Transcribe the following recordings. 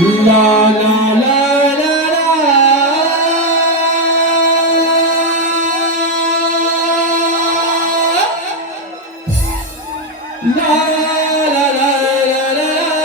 ला ला ला ला ला ला ला ला ला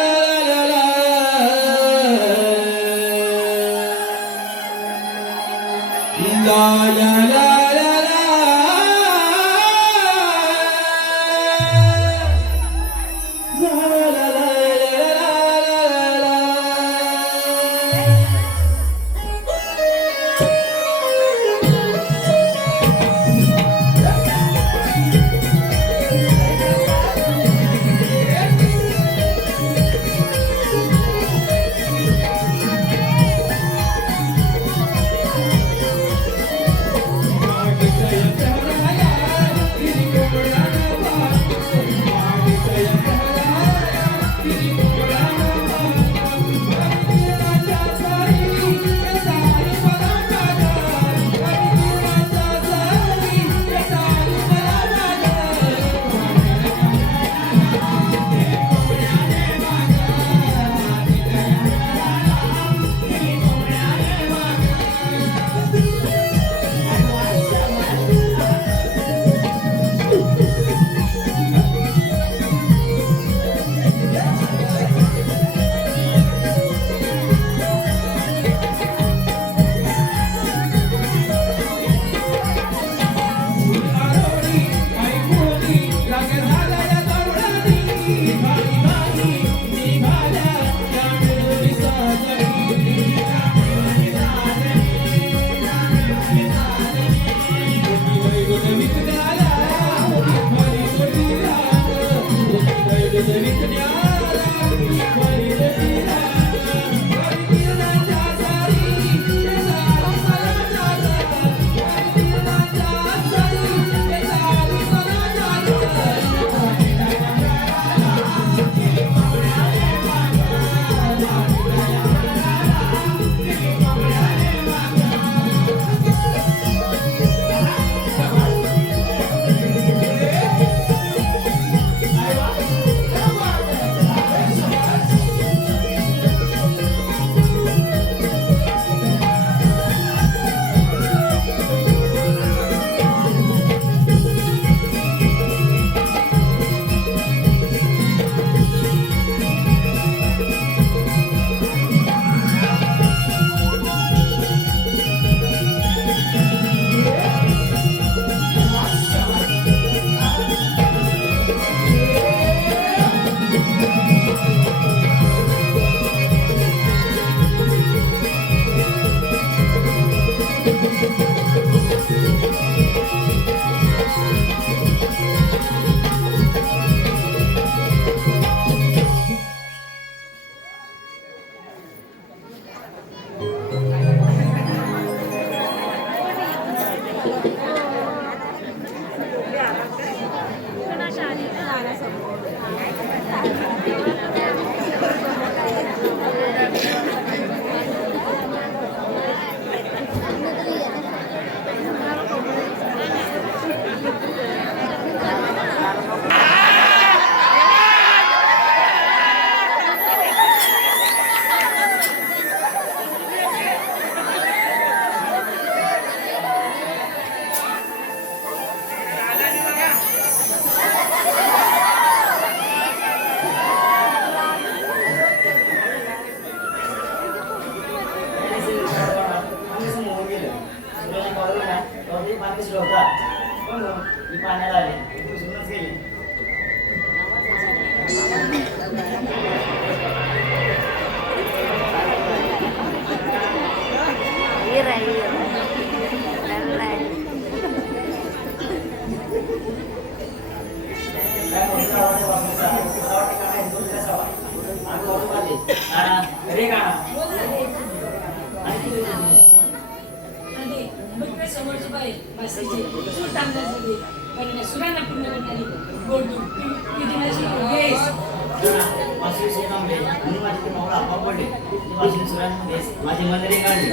माझी मंदिरे काढली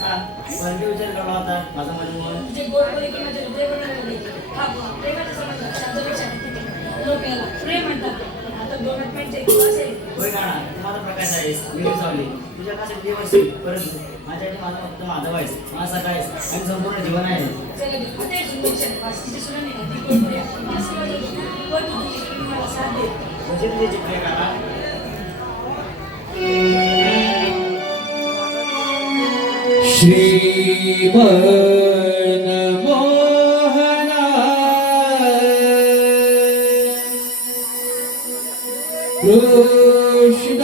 सांग विचार केला होता माझा मन जे गोड पलीकडे माझे हृदय बनवले हा प्रेमाचा संबंध शब्दापेक्षा लोक याला प्रेम म्हणतात आता दोन मिनिटचे दिवस आहे होय का तुम्हाला प्रकाश आहे आहेस वेळ सावली तुझ्या काशात देव असेल परंतु माझ्यासाठी माझा फक्त माधव आहेस माझा सखा आहेस आणि संपूर्ण जीवन आहे म्हणजे तुझे चित्रे काढा श्रीमन मोहना कृष्ण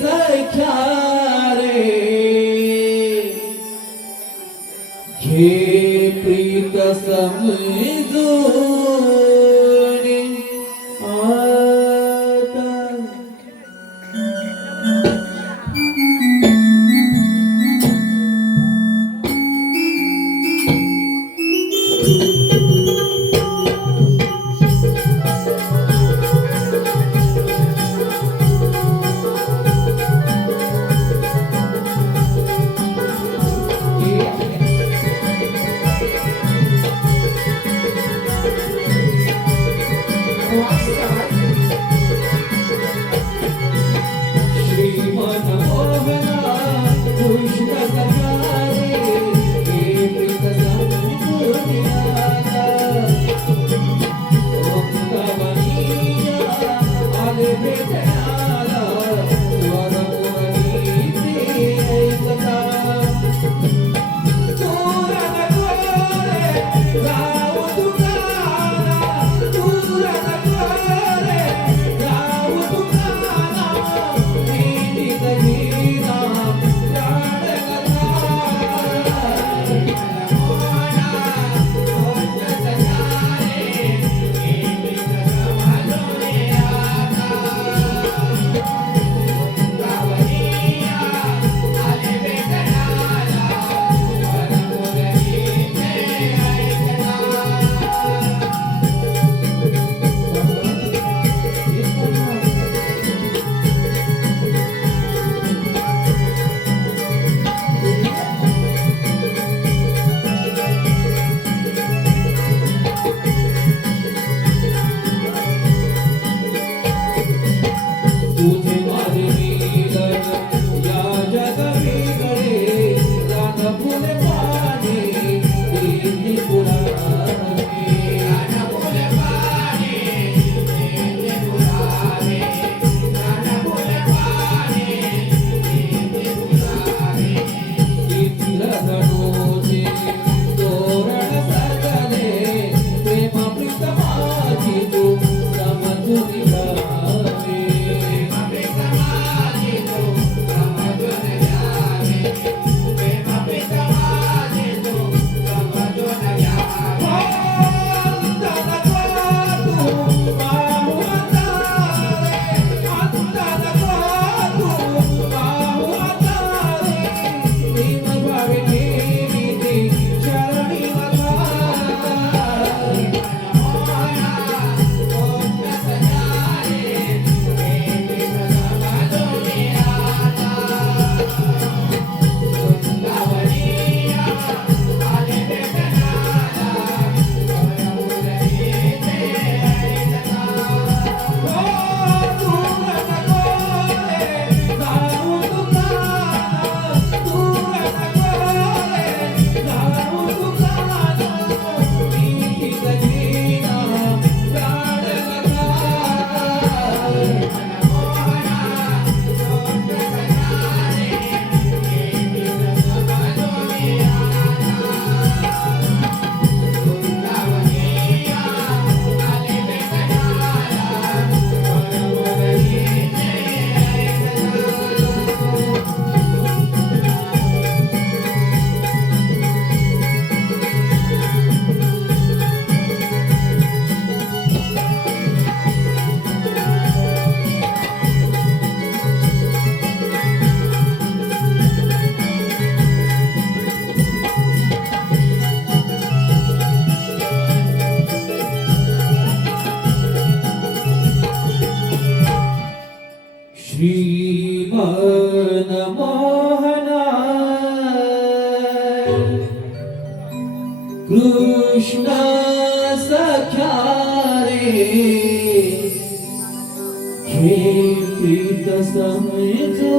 सख्या रे घे प्रीत समजून आता श्रीमन मोहना कृष्ण सखा रे घे प्रीत समजून आता ओंकावनिया आले भेटण्याला स्वरमुरली ऐकता दूर नको रे जाऊ तुकारा दूर नको रे जाऊ तुकारा नीतीत हीरा प्राणकथा मोहना कृष्ण सखा रे घे प्रीत समजून आता ओंकावनिया आले भेटण्याला स्वरमुरली ऐकता तुझे माझे मिलन या जगवीकडे रान फुले पाणी देती पुरावे रान फुले पाणी देती पुरावे रान फुले पाणी देती पुरावे इथल गणोचे तोरण सजले प्रेम प्रीत माझी तू समजून घ्यावे प्रेम प्रीत माझी तू समजून घ्यावे प्रेम प्रीत माझी तू समजून घ्यावे अंतन को तू बाहू हातारे अंतन को तू बाहू हातारे प्रेम भावे ठेवीते चरणी वखारा मोहना कृष्ण सखा रे घे प्रीत समजून आता ओंकावनिया आले भेटण्याला स्वरमुरली ऐकता ओ दूर नको रे जाऊ तुकारा दूर नको रे जाऊ तुकारा नीतीत हीरा प्राणकथा मोहना कृष्ण सखा रे घे प्रीत समजून ओंकावनिया आले भेटण्याला स्वरमुरली श्रीमन मोहना कृष्ण सख्या रे हे प्रीत समजोनी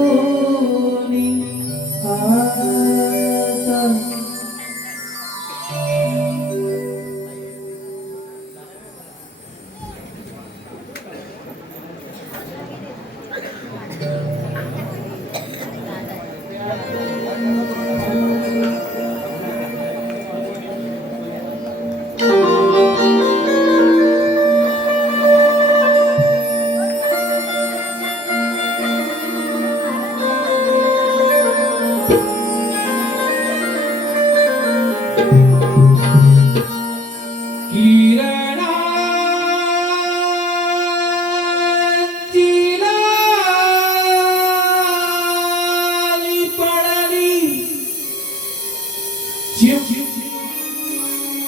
आता किरणांची लाली पडली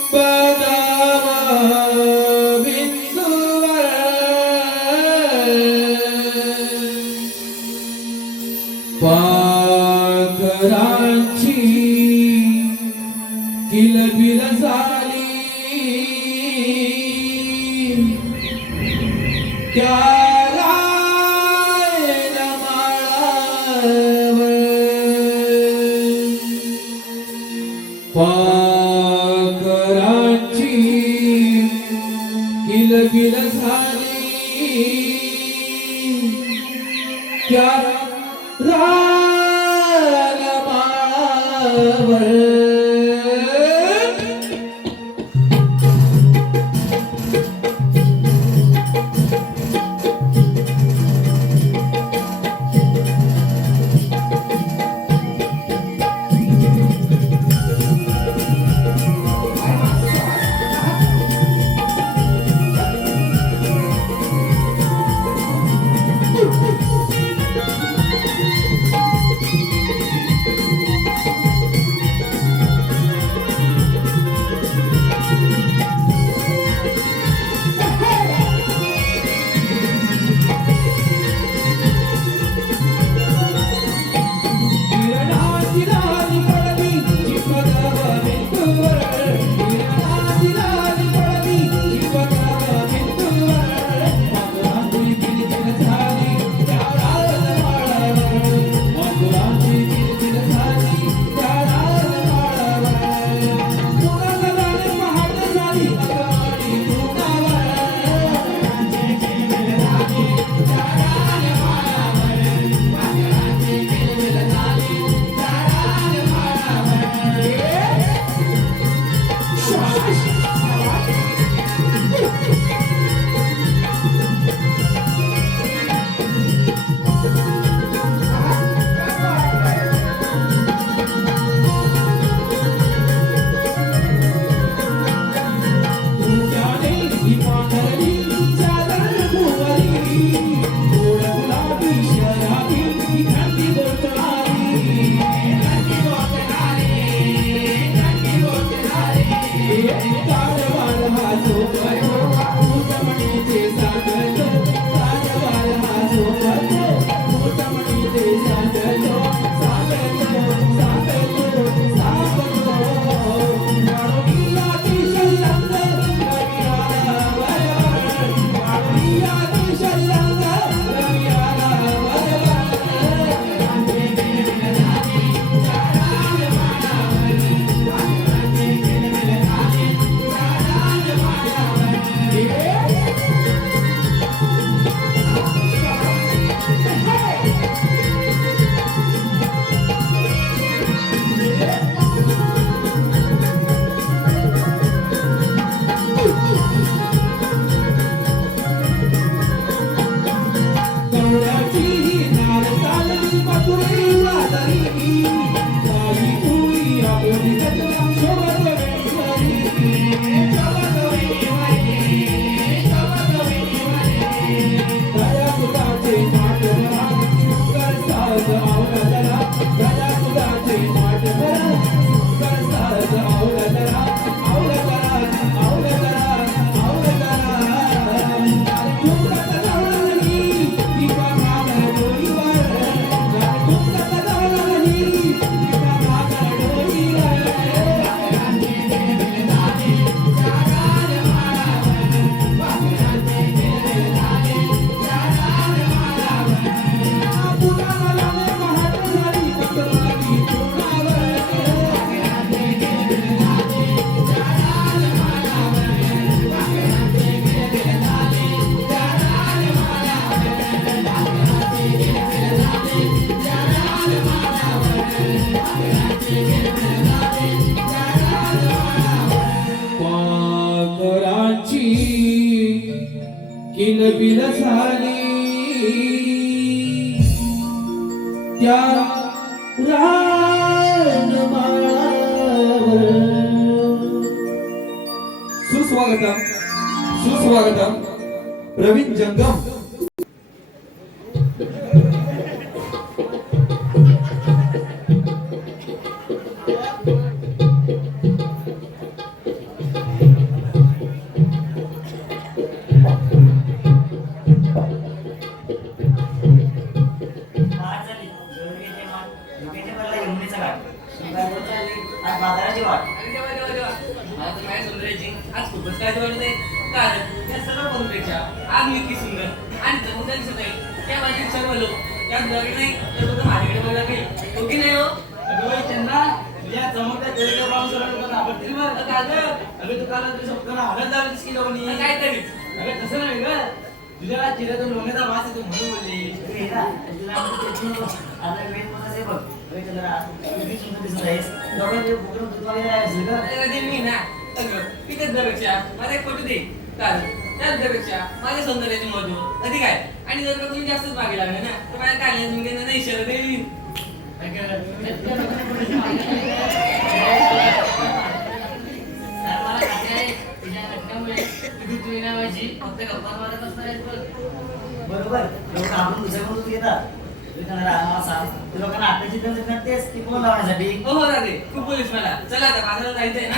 चिंबदावा बिंदूवर पाखरांची किलबिल झाली त्या रायमाळावर पाखरांची किलबिल झाली त्या रायमाळावर त्या रानमाळावर. सुस्वागतम सुस्वागतम प्रवीण जंगम. बाजाराची वाट मला तर नाही सुंदराची आज खूपच काय जवळ नाही कारण त्या सर्व बंधूपेक्षा आज मी इतकी सुंदर आणि जमून दिसत नाही त्या माझी सर्व लोक त्या ब्लॉगी नाही तर फक्त माझ्याकडे बघा लागेल हो की नाही हो त्यांना या चमकत्या तेलकट पावसाळ्यात पण आवडतील बरं. काय गं? अगं तू काल तुझ्या स्वप्नाला हळद लावलीस की लोणी? काय तरीच अगं तसं नाही ग, तुझ्या चिऱ्यातून लोण्याचा वास येतो म्हणून बोलली. आता वेळ पण असे बघ. अरे चंद्रा, किती सुंदर दिसत आहेस. दोघं ते बुकरून दूध वगैरे असेल का? अरे ते मी ना अगं तिथेच त्यापेक्षा माझा एक फोटो दे कारण त्यापेक्षा माझ्या सौंदर्याचे महत्व अधिक आहे आणि जर का तुम्ही जास्तच मागे लागले ना तर माझ्या काढण्यात मी नाही इशारा देईन. मला खात्री आहे तुझ्या घटनेमुळे तुझी तुझी नावाची फक्त गप्पा मारत असणार आहेत बघ. बरोबर, लोक आपण दुसऱ्याकडून दूध घेतात. तू त्यांना आम्हाला सांग, तू लोकांना आपल्याची गरज करतेस की कोण लावण्यासाठी? हो हो दादे खूप बोलीस मला चला आता बाजारात जायचंय ना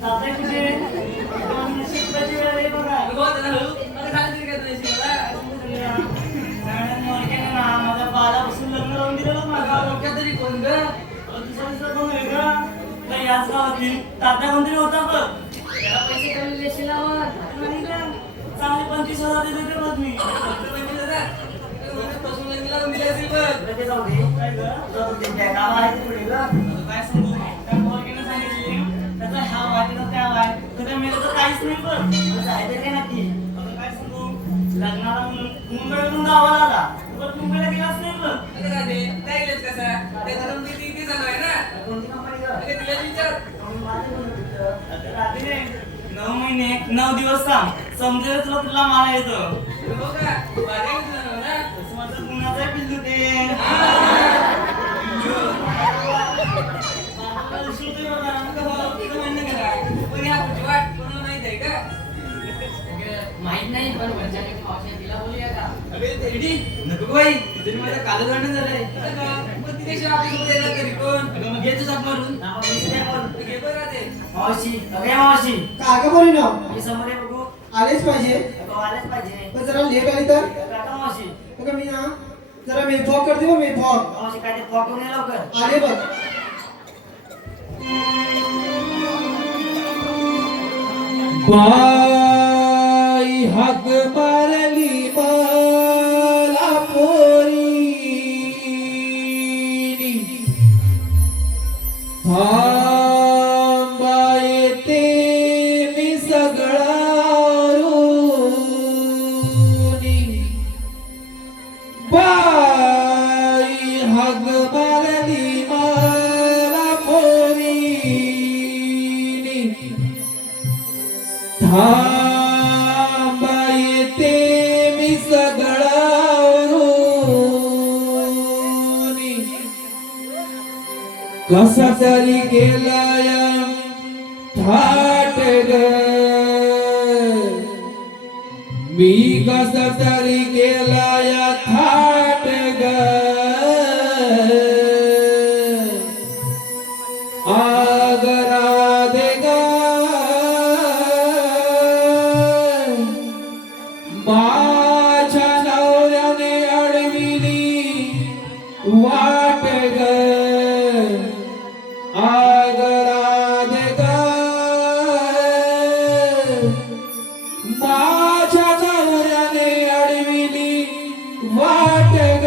चालतंय कुठे? शिकवायची वेळ आहे बघा. हो दादा हळू मला काय तरी काय तुझ्याशी मला मॅडम मोरक्याने ना माझ्या बाळापासून लग्न लावून दिलं बघ माझ्या डोक्यात तरी कोण ग? दुसरा कोण आहे का? तर याच गावातील तात्या कोणतरी होता बघ. त्याला पैसे कमी देशील आवर. नाही का? चांगले 25,000 देतो ते बघ मी. लगेच जाऊ दे. काय ग? जाऊ दे. काय काम आहे ते पुढे ग? काय सांगू? त्या मोरक्याने सांगितले त्याचा हा वाटेला त्या वाट तर मेलं तर काहीच नाही बघ. मला जायचं काय नक्की? आता काय सांगू? लग्नाला म्हणून मुंबईवरून गावाला आला. पण मुंबईला गेलाच नाही बघ. अरे दादे जाईलच कसा त्याचा नंबर इथे चालू आहे ना कोणती कंपनी ग? अरे तिला विचार 9 महिने 9 दिवस काम समजेल तुला कुठला माला येतो. हो का बारा तुला ना तसं माझं गुणाचं आहे पिल्लू ते. बापाला शिकवतोय बघा. पण या पुढची वाट कोणाला माहित आहे का माहित नाही पण वरच्याने पावसाळ्यात तिला बोलूया का? अबे तेडी नको बाई तिथे माझ्या कालच भांडण झालंय. पण तिथे आपल्यासोबत येणार तरी कोण अगं मग घेतोच आपण मारून. घे बरं ते मावशी अगे मावशी काका बोली ना मी समोर आहे बघू. आलेच पाहिजे अगं आलेच पाहिजे. पण जरा लेट आली तर काका मावशी बघा मी ना जरा मेथॉक करते बघ मेथॉक मावशी काय ते फॉटो नाही लवकर. आले बघ बाई हाक मारली मला पोरी थांबा येते मी सगळा बाई हाक मारली मला पोरी थांबा येते मी सगळावरून कसा तरी गेलाय थाट ग मी कसा तरी गेलाय थाट ग आगरा दे ग माझ्या नवऱ्याने अडविली वाट ग आगरा दे ग माझ्या नवऱ्याने अडविली वाट ग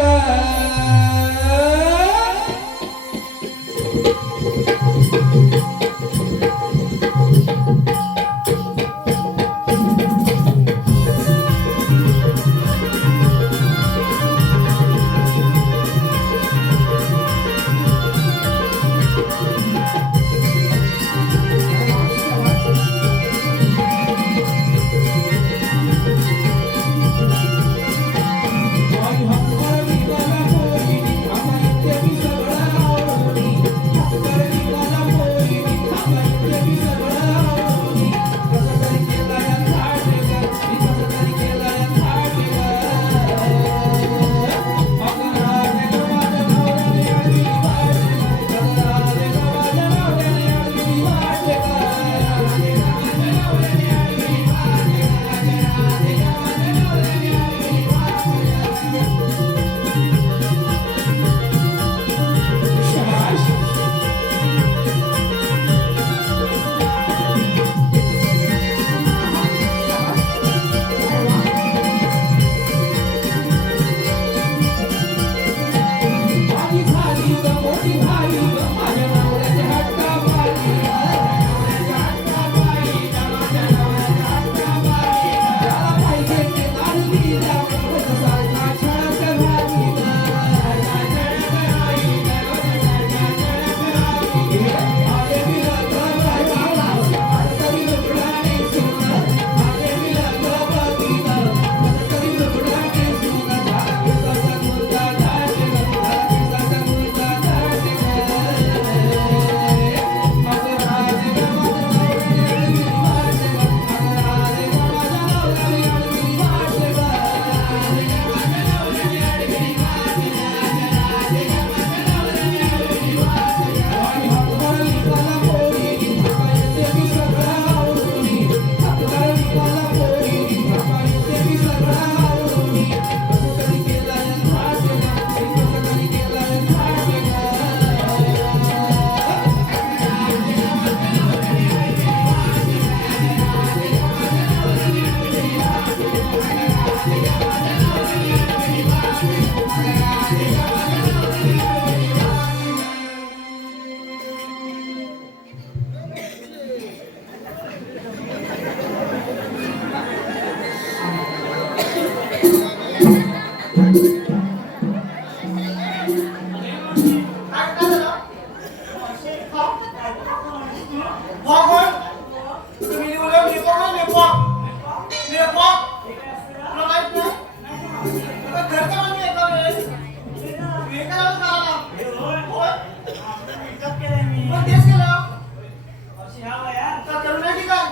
बोलली काय?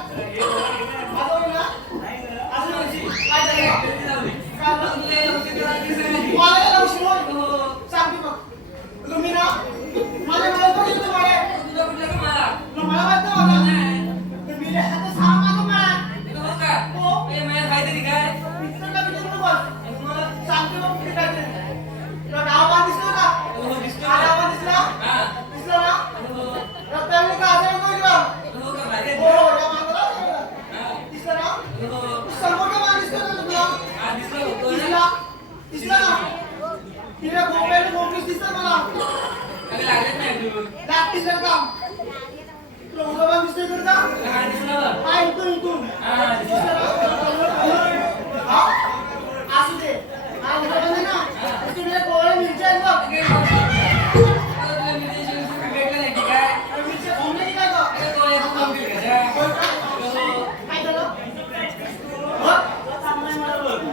माझं बोलली ना? असं बोलली. काय झालं? काय झालं? मला काय लावशील होय? सांगते बघ. तुम्ही ना माझ्या मला बघितलं तुम्हाला. तुला मला माहित नव्हतं. तुम्ही रे हात सहा मागं मला. हो. इथं का विचारू नको. सांगते बघ कुठे काय ते. तुला नाव का दिसलं का? हा नाव दिसला? दिसलं ना? रत्नागिरी का आजारी नको इकडं. हो, या मागं दिसलं ना? समोर का माग दिसलं का तुला? दिसला? दिसला ना? तिला गोंबलीच दिसतं मला. लागतील जर का? तुला उजवा दिसतोय तर का? हा, इथून. दिसलं ना? हा? असू दे. हा उजवा आहे ना? तुम्ही गोळ्या मिरच्या आहेत बघ. अरे मिरच्या खाऊन नाही काय गं? काय झालं? हो?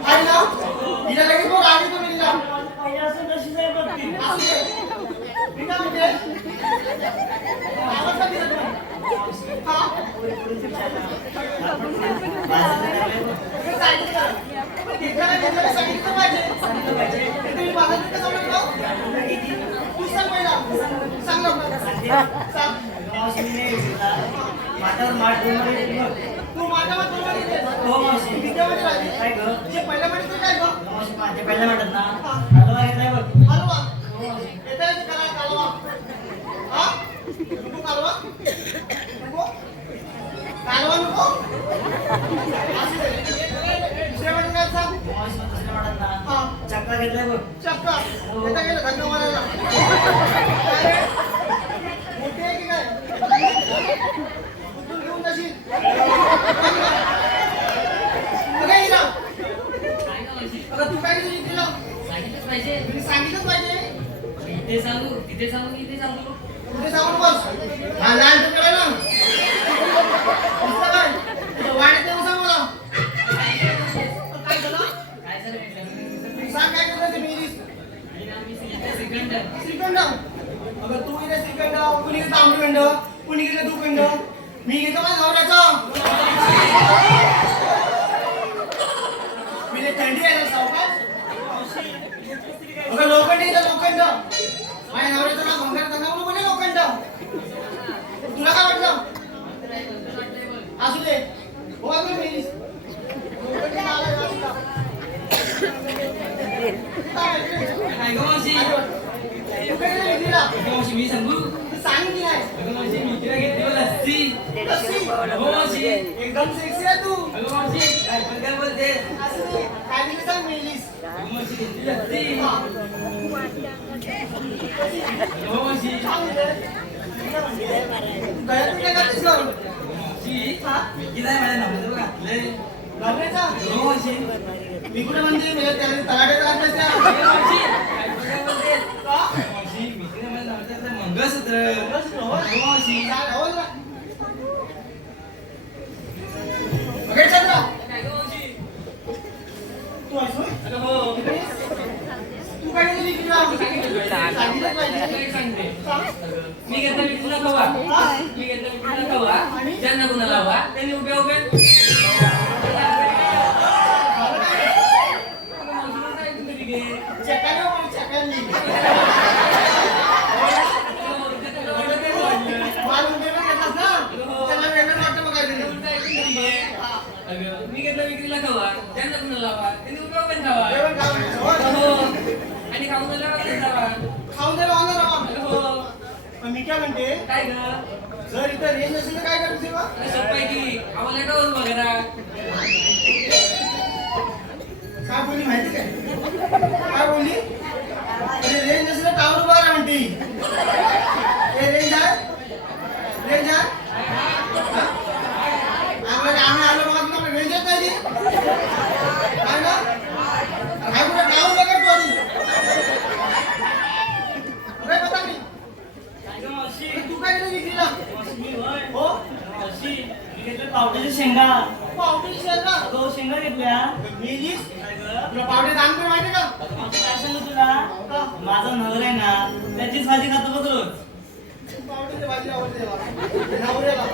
आहे ना? हिला लगेच बघ आधी तुम्ही हिला. असू दे. मी काय म्हणते? आवाज का दिला तुम्ही? हा? सांगितलं का? घेतलं सांगितलं पाहिजे. तुम्ही बाजारात का जाऊ नका? तू सांग पहिला. सांग लवकर. सांग. तू माझ्यावर बरोबर येते. विद्यामध्ये राहते. जे पहिल्या महिन्यात काय गं? हलवा. येता येते कालवा. हा? नको कालवा? नको? कालवा नको? असू दे. दुसऱ्या महिन्यात काय सांग? हा. चक्का घेतलाय बघ. चक्का. येता गेलं धक्का मारायला. काय रे? मोठी आहे की काय? उचलून घेऊन जाशील. अगं हिरा. अगं तू काय केली तिला? मी सांगितलंच पाहिजे. इथे सांगू कुठे सांगू बस? हा लाल तुकडा ना. दिसलं काय? तुझ्या वाड्यात येऊन सांग मला. काय झालं? सांग काय करत ते मिरीस? श्रीखंड. अगं तू इथे श्रीखंड, कुणी इथे तांबडखंड, कुणी इथे दुखंड. मी घेतो माझ्या नवऱ्याचं. मी लय थंडी आहे ना सावकाश. अगं लोखंड इथं लोखंड. माझ्या नवऱ्याचं नाव भंगार म्हणून बोले लोखंड. तुला काय वाटलं? असू दे. हो अगं मिरीस. लोखंड आलाय वाटतं. काय? काय गं मावशी? तू काय केलं विक्रीला? मावशी मी सांगू? तू सांगितली नाही. अगं मावशी मी तुला घेतली बघ लस्सी. लस्सी? हो मावशी. एकदम सेक्सी आहे तू. अगं मावशी काय पण काय बोलते? असू दे. काय दिली सांग मिरीस. अगं मावशी घेतली लस्सी. हा. हो मावशी. सांग दे. गळ्यातून काय करतेस गं? मावशी हा? विकी नाही माझ्या नवऱ्याचं बघ घातलंय. नवऱ्याचा? हो मावशी. मी कुठे म्हणते मी त्याला तलाट्यात घातलंस त्या. अगं मावशी काय पण काय बोलते? का? मावशी विकी नाही माझ्या नवऱ्याचं मंगळसूत्र. मंगळसूत्र, हो? हो मावशी. चाल, हो ना. अगं चंद्रा, काय गं मावशी? तू आहेस होय? अगं हो. तू काय केली विक्रीला? सांगितलं पाहिजे. सांगते. सांग. मी घेतला विकीला खवा. हा? मी घेतला विकीला खवा. आणि? ज्यांना कुणाला हवा त्यांनी उभ्या उभ्या झालं काय? अगं मावशीला सांगितलं तरी घे. चकाने बोल, चकाने. माल उंदीरला घेतलास ना? त्याला वेगळं वाटतं बघ काहीतरी. हा. अगं मी घेतला विक्रीला खवा. ज्यांना कुणाला हवा त्यांनी उभ्या उभ्या खावा. जेवण खावं. हो. हो. आणि खाऊन झाल्यावर आपण जावा. खाऊन द्यायला वांगा राहा. अगं हो. पण मी काय म्हणते, काय गं? जर इथं रेंज नसेल तर काय करते बा? अगं सोपं आहे की. आम्हाला का वरून वगैरे काय बोलली माहिती काय बोलली? अरे रेंज नसेल तर टावर उभा राहा म्हणते. हे रेंज आहे? रेंज आहे? हा? आम्ही आलो बघा तुला रेंज येत नाही ती? काय ना? काय कुठे टावर बघा तू आधी. अरे बता मी. काय गं मावशी? तू काय केलं विक्रीला? मावशी मी होय. हो? मावशी मी घेतलं पावट्याच्या शेंगा. पावटी शेअर ना? तो शेंगा घेतल्या. मिलीस? काय गं? तुला पावटे दान कर माहिती का? मावशी काय सांगू तुला? माझा नवरा आहे ना त्याचीच भाजी खातो बघ रोज. पावटीची भाजी आवडते त्याला. नवऱ्याला.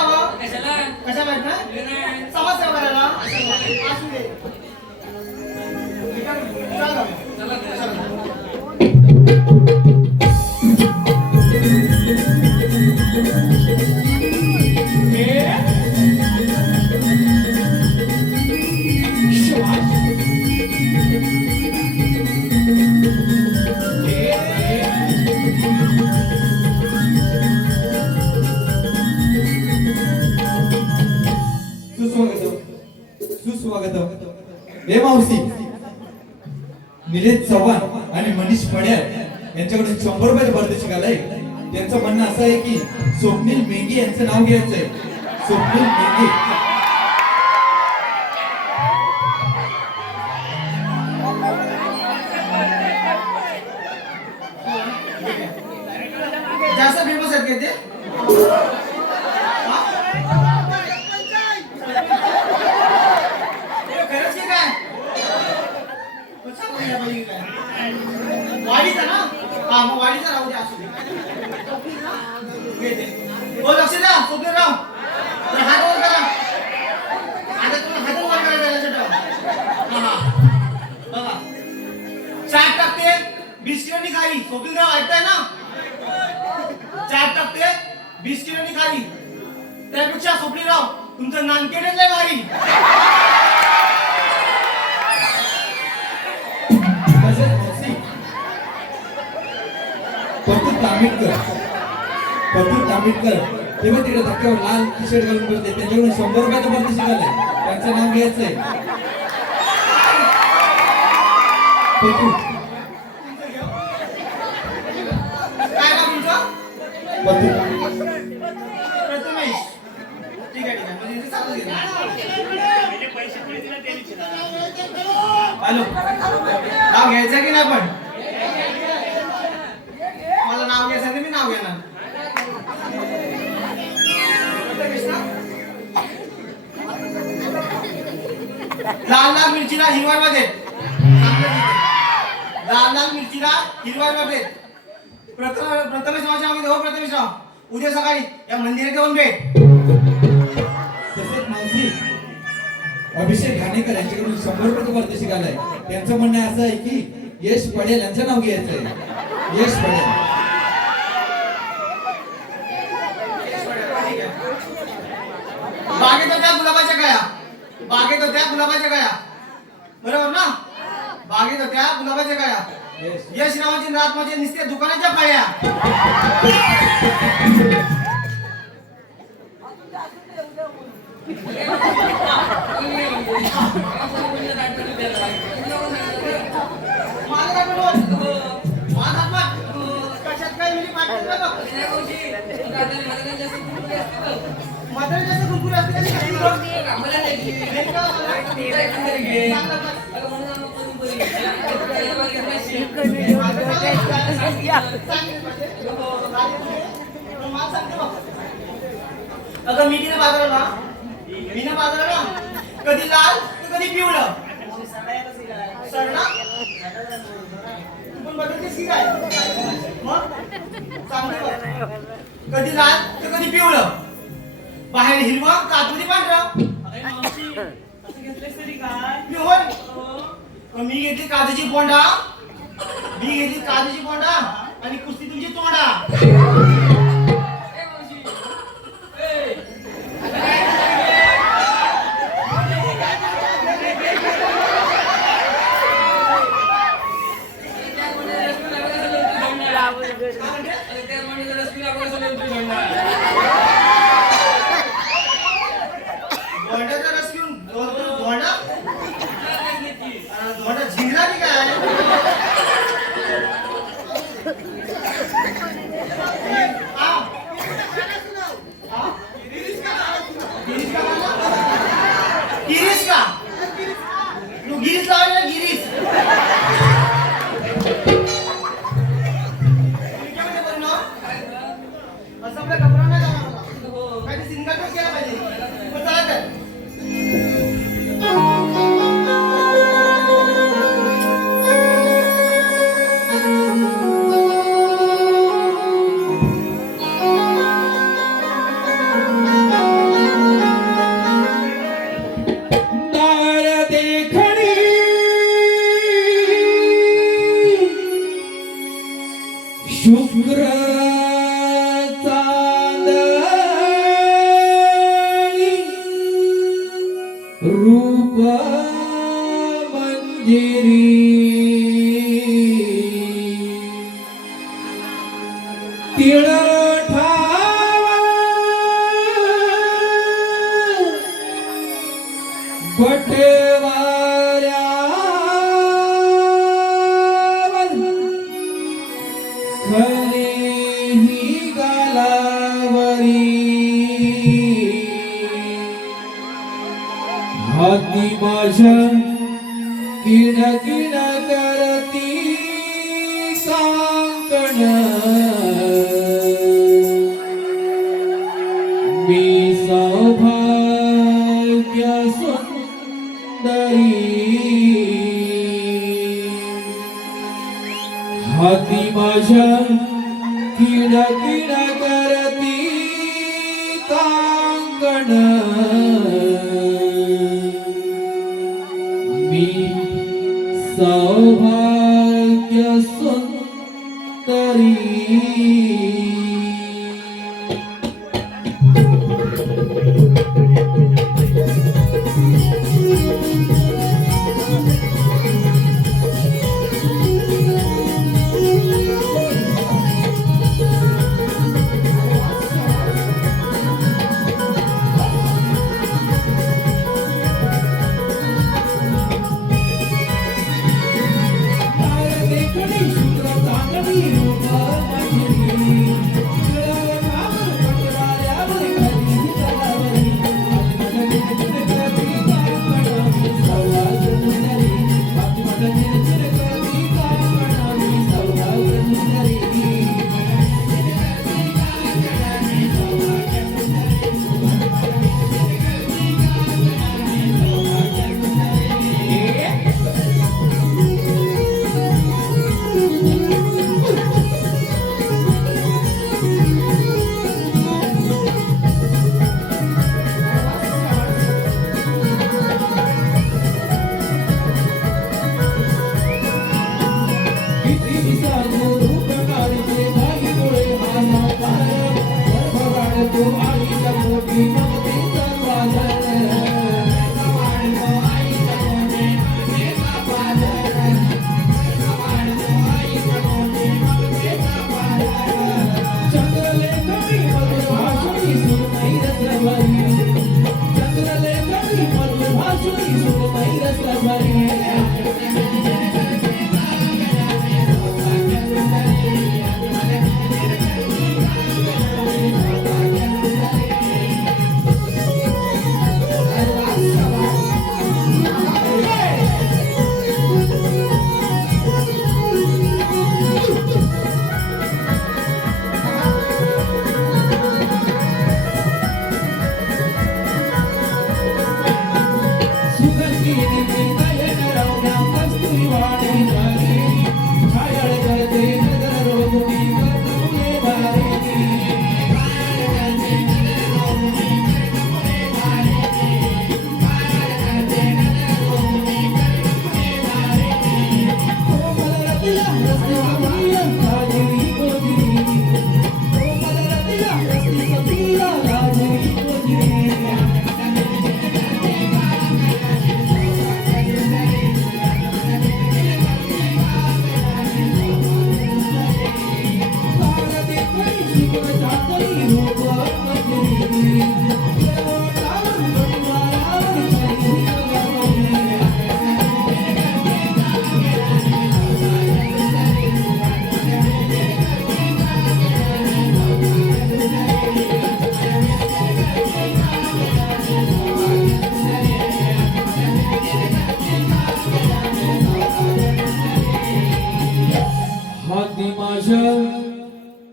जावं कशाला कशा भेटणार नाही. समाजसेवा करायला असू दे ठीक आहे? चला जाऊया. चला चला. सुस्वागतम हे मावशी निलेश चव्हाण आणि मनीष पड्याळ यांच्याकडून 100 रुपयाचे परदेशी आलाय. त्यांचं म्हणणं असं आहे की स्वप्नील मेंगे यांचं नाव घ्यायचंय. स्वप्नील मेंगे. जास्त फेमस आहेत का ते खरंच की काय वाडीचा ना हा मग वाडीचा राहू दे असू दे हो लक्ष द्या स्वप्नराव हात वर करा आता तुम्ही हात वर करायचा हा बघा 4% 20 किलोनी खाली स्वप्नराव ऐकताय ना 4% 20 किलोनी खाली त्यापेक्षा स्वप्नराव तुमचं नानकेडच लय भारी तसेच मावशी पतू तामिटकर तेव्हा तिकडे धक्क्यावर लाल टी शर्ट घालून बसले. त्यांच्याकडून 100 रुपयाचं परदेशी आलंय. त्यांचं नाव घ्यायचंय पतू. काय नाव तुमचं पतू. प्रथमेश ठीक आहे म्हणजे इथे चालू दे हॅलो नाव घ्यायचं की नाही पण मला नाव घ्यायचं तर मी नाव घेणार प्रथमेश ना? लाल लाल मिरचीला हिरवा मध्ये लाल लाल मिरचीला हिरवा मध्ये प्रथमेश नावाच्या नाव हो प्रथमेश राव उद्या सकाळी या मंदिरात येऊन भेट तसेच मावशी अभिषेक घाणेकर यांच्याकडून 100 रुपयाचं परदेशी आलाय. त्यांचं म्हणणं असं आहे की यश पडेल यांचं नाव घ्यायचंय. यश पडेल. बागेत होत्या गुलाबाच्या कळ्या बागेत होत्या गुलाबाच्या कळ्या बरोबर ना बागेत होत्या गुलाबाच्या कळ्या यश नावाची रात म्हणजे नुसत्या दुकानाच्या कळ्या मला काय बोलू? माझा हात कशात काय मिली पाठवत बघ मदर जास्त कुरकुरे असते का नाही? नाही का? अगं मीना बाजाराला कधी लाल तर कधी पिवळं सरना पण बदलतेस की काय मग चांगलं बघ. कधी लाल तर कधी पिवळं बाहेर हिरवं आतमध्ये पांढरं मी होय पण मी घेतली काजूची बोंडा आणि कुस्ती तुमची तोंडा बोंडाचा रस घेऊन धोंडा झिंगला की काय गिरीश का तू गिरीश लावायला गिरीश असं आपल्या कपडा शुभ्र चांदणी रूप मंजिरी तिळ ठावा बटवाऱ्यावर खलेही गालावरी हाती माझ्या किण किण करती सांगण मी सौभाग्य सुंदरी हाती माझ्या किण किण करती कांगण मी सौभाग्य सुंदरी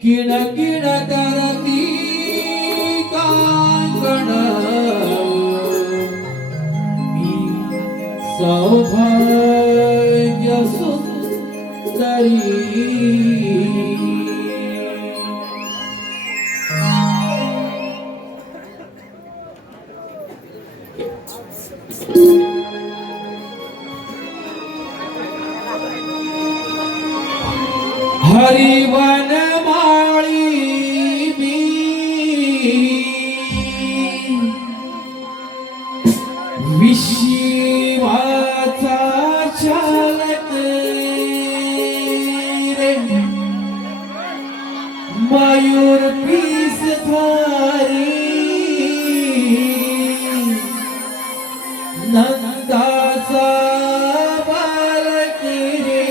किण किण करती कांगण मी सौभाग्य सुंदरी हरिवन पीस थारी नंदाचा बालक रे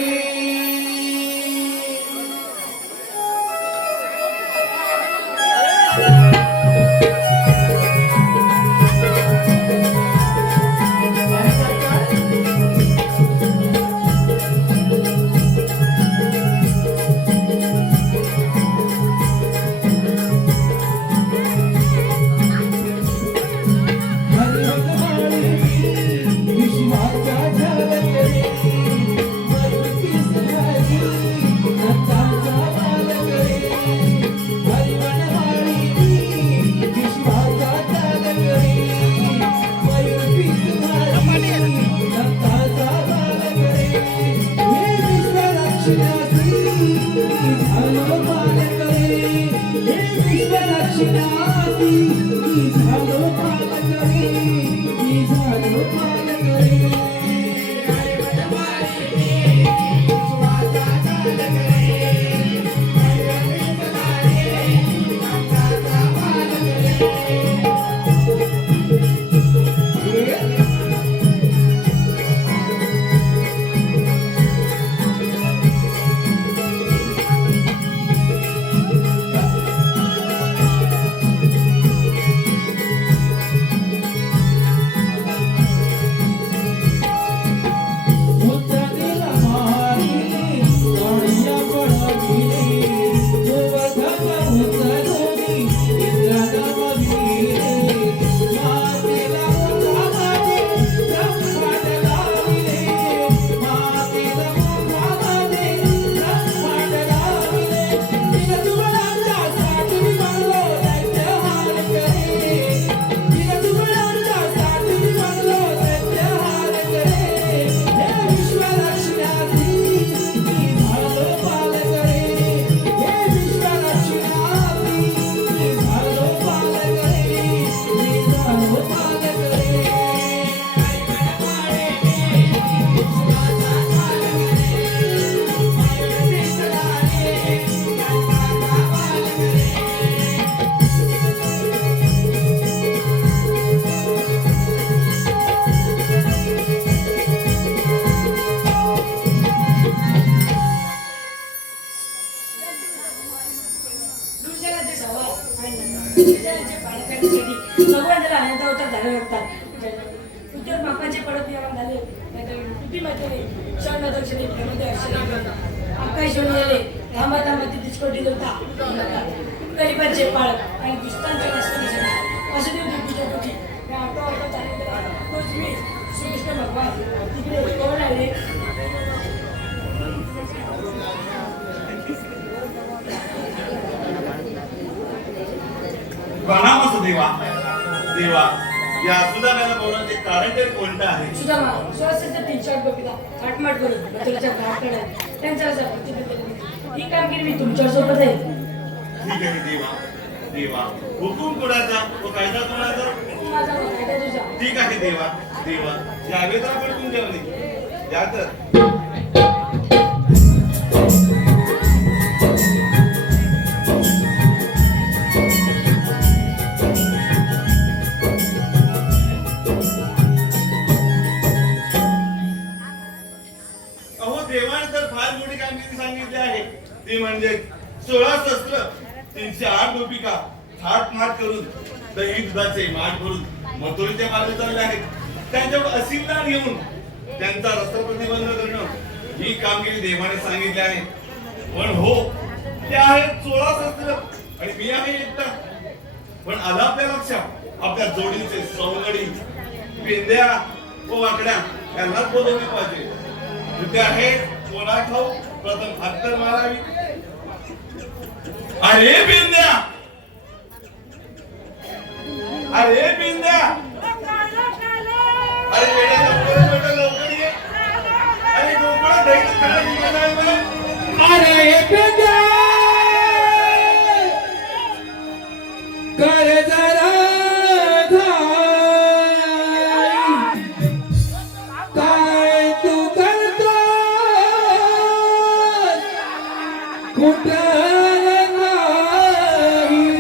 गरीबांचे पाळक आणि दुष्टांच्या वास्तविक असं देव पूजा होती मी श्रीकृष्ण भगवान तिकडे कोण आले प्रणाम असो देवा देवा या सुदाम्याला बोलण्याचे कारण ते कोणतं आहे सुदामा स्वतःच्या 3-4 गोपीला थाटमाट करून मथुरेच्या घाटाकडे त्यांच्या ही कामगिरी मी तुमच्या सोबत आहे ठीक आहे देवा देवा हुकूम कोणाचा व कायदा कोणाचा माझा कायदा तुझा ठीक आहे देवा देवा यावे तर आपण तुमच्यामध्ये या तर देवाने तर फार मोठी कामगिरी सांगितली आहे ती म्हणजे 16 शस्त्र 308 गोपिका थाटमाट करून दही दुधाचे माठ भरून मथुरेच्या मार्गे चालले आहेत त्यांच्यावर असीमदार घेऊन त्यांचा रस्ता प्रतिबंध करणं ही कामगिरी देवाने सांगितली आहे पण हो ते आहेत 16 शस्त्र आणि मी आहे एकटा पण आला आपल्या लक्षात आपल्या जोडीचे सौंदडी पेंद्या व वाकड्या यांनाच बोलवले पाहिजे ते आहे कोणा ठाऊ प्रथम हत्तर मारावी अरे बिंद्या अरे बिंद्या अरे बेटा लवकर ये अरे गोकुळा दही खाण्याची मजा आहे बरं अरे बिंद्या कर जरा काय तू करतो कुठं नाही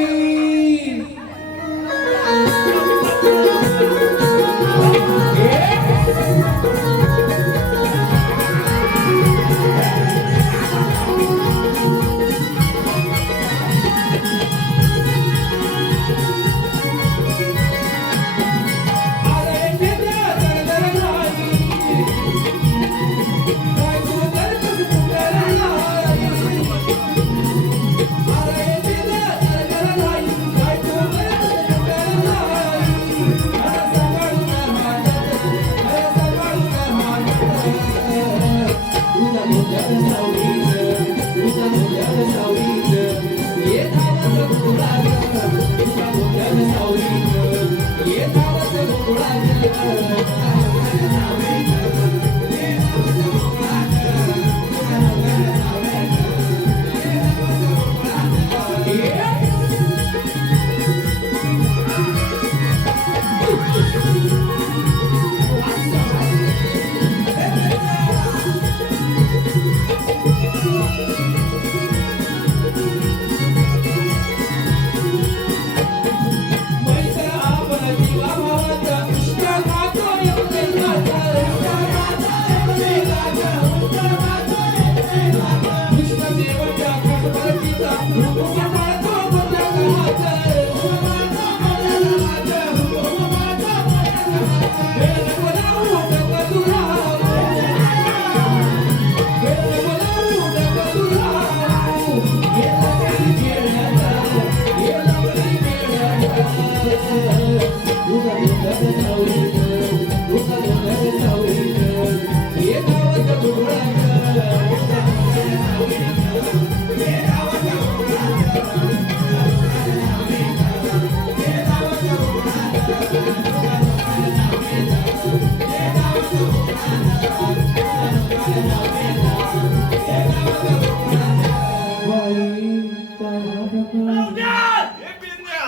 हे पिंड्या.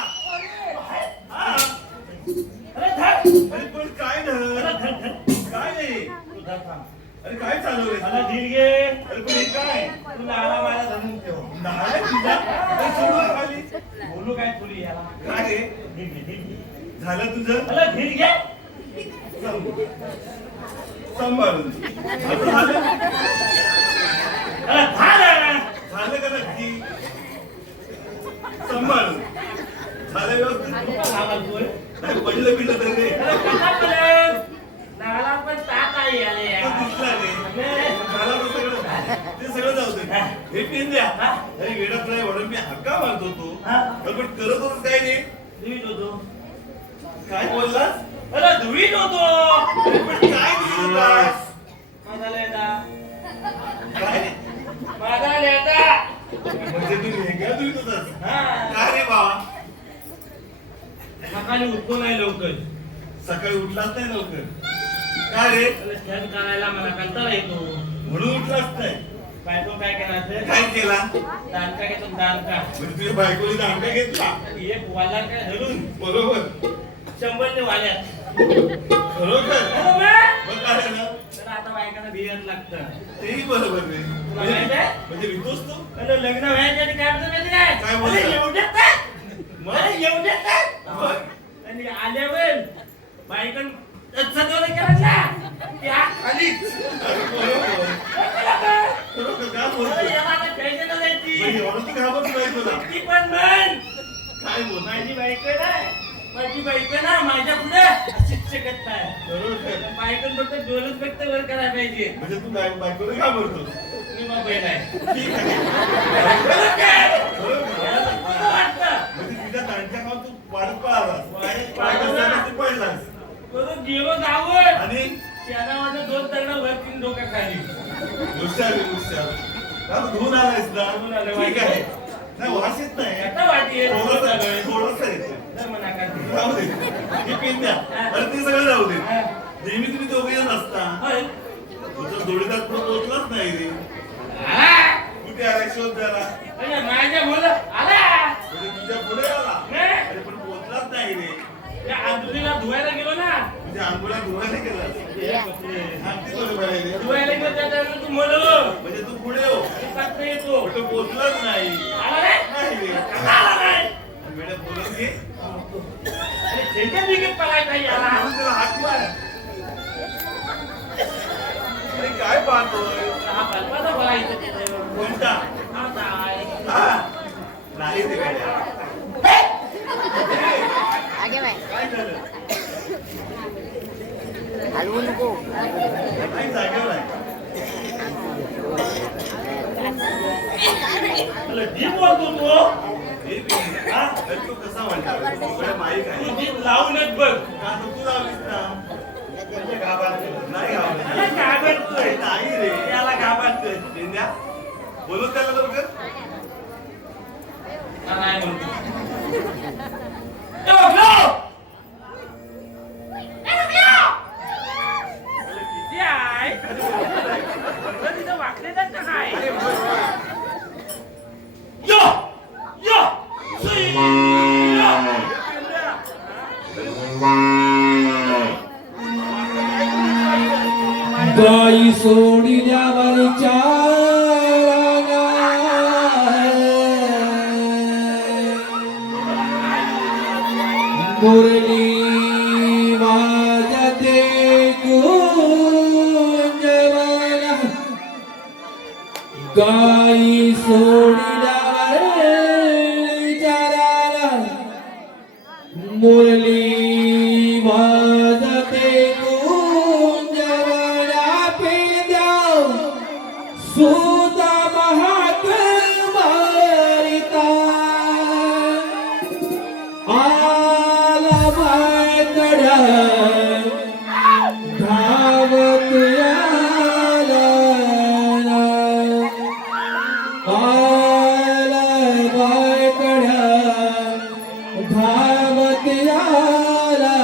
हा. अरे धर. अरे पण काय धर? काय नाही. अरे काय चालवलंय? मला धीर घे. अरे पण हे काय? तू नाला माझ्या धरून ठेव. नालायक तुझा? अरे सोडून खाली. बोलू काय थोडी याला. काय रे? धीर घे, धीर घे. झालं तुझं? मला धीर घे. सांभाळून. आता झालं? अरे धर. झालं का नक्की? सांभाळून. झालं व्यवस्थित? काय बोलतोय? नाही पडलं बिडलं तर रे. अरे कसा पडेल? नाला पण ताक आहे याले तो यार. दिसला रे. अरे, झालं तर सगळं. ते सगळं जाऊ दे. हे पिंड्या. अरे वेडात नाही म्हणून मी हक्का मानतो तू. हा? पण करत होत काय रे? धुवीत होतो. काय बोललास? अरे धुवीत होतो. अरे पण काय बोललास? माझा लेटा. काय? माझा लेटा. म्हणजे तू वेगळा धुत होतास? हा. काय रे बाबा? सकाळी उठतो नाही लवकर. सकाळी उठलाच नाही लवकर. काय रे? अरे शेण काढायला मला कंटाळा येतो. म्हणून उठलाच नाही. बायको काय करायचं? काय केला? दानका घेतो दानका. म्हणजे तुझ्या बायकोने दांडा घेतला. एक वाला काय धरून बरोबर. 100 ते वाल्यात. खरोखर. बरोबर? मग काय झालं? तर आता बायकांना भियत लागतं. तेही बरोबर रे. माहिती आहे? म्हणजे भितोस तू? अरे लग्न व्हायच्या आधी काय म्हणतो माहिती काय? काय बोलतो? अरे येऊ देत काय? मग? अरे येऊ देत काय? मग? आणि आल्यावर बायकन सदवलं केलं ना त्या खालीच. अरे बरोबर. खरोखर काय अरे बोलतोय? याला आता फॅशनच आहे ती. म्हणजे एवढं तू घाबरत नाही तुला. ती पण म्हण. काय बोल? माझी बायको ना माझ्या पुढे अशीच शकत नाही. खरोखर. बायकन फक्त डोलच फक्त वर करायला पाहिजे. म्हणजे तू काय बायकोला घाबरतो? मी मोबाईल आहे. ठीक आहे. बरोबर काय? खरोखर. याला तर कसं वाटतं? म्हणजे तुझ्या दांडच्या खाऊन तू वाढत पळालास. वाढत बायको पळाला. सांगितलं तू पडलास. करून गेलो जावं. आणि शेणामध्ये 2 दगड वर 3 डोक्या खाली. हुशार आहे, हुशार. आता धुवून आलायस ना? धुवून आलोय. ठीक आहे. नाही वास येत नाही. आता वाटी आहे. थोडंसं येतं. तर म्हणा का ते. जाऊ दे. हे पिंड्या. अरे ते सगळं जाऊ दे. नेहमी तुम्ही दोघे जण असता. होय. तुझा जोडीदार पुढे पोहोचलाच नाही रे. आला. कुठे आला शोध द्याला? अरे माझ्या मुलं आला. म्हणजे तुझ्या पुढे आला. नाही. अरे पण पोहोचलाच नाही रे. त्या आंधुरीला धुवायला गेलो ना. म्हणजे आंघोळा धुवायला गेला. हे बापरे. अगदी बरोबर आहे रे. धुवायला गेलो त्या टायमाला तू म्हणलो. म्हणजे तू पुढे हो. आणि पात्र येतो. पण तो पोहोचलाच नाही. आला रे. नाही रे. आला नाही. वेळा बोलत घे. अरे झेंडा निघत पळायचा याला. म्हणून त्याला हाक मार. अरे काय पाहतोय? हा बलवाचा पळायचा त्याच्यावर. कोणता? हा काय. हा. नाही ते वेड्या. आगे बाय काय झालं? हलवू नको काही जागेवर आहे. अरे डी बोलतो तो. हे बी. हा? अरे तो कसा म्हणता? तो माईक आहे. तू डी लावूनच बघ. का तर तू लावलीस ना? म्हणजे घाबरतोय. नाही घाबरत. त्याला घाबरतोय. नाही रे. त्याला घाबरतोय. पेंद्या, बोलू त्याला लवकर. हा, नाही म्हणतो. ए, बघलो! किती आहे? बघलं तिथं वाकलेलंच आहे. यो! यो! सुई! यो! गाई सोडिल्या वरच्या मुरली वाजते गुंजवना गाई सोडिल्या वरच्या मुरली वाजते गुंजवना पेंद्या सुदा महाक मारिता आला बायकड धावत आला आला बायकड धावत आला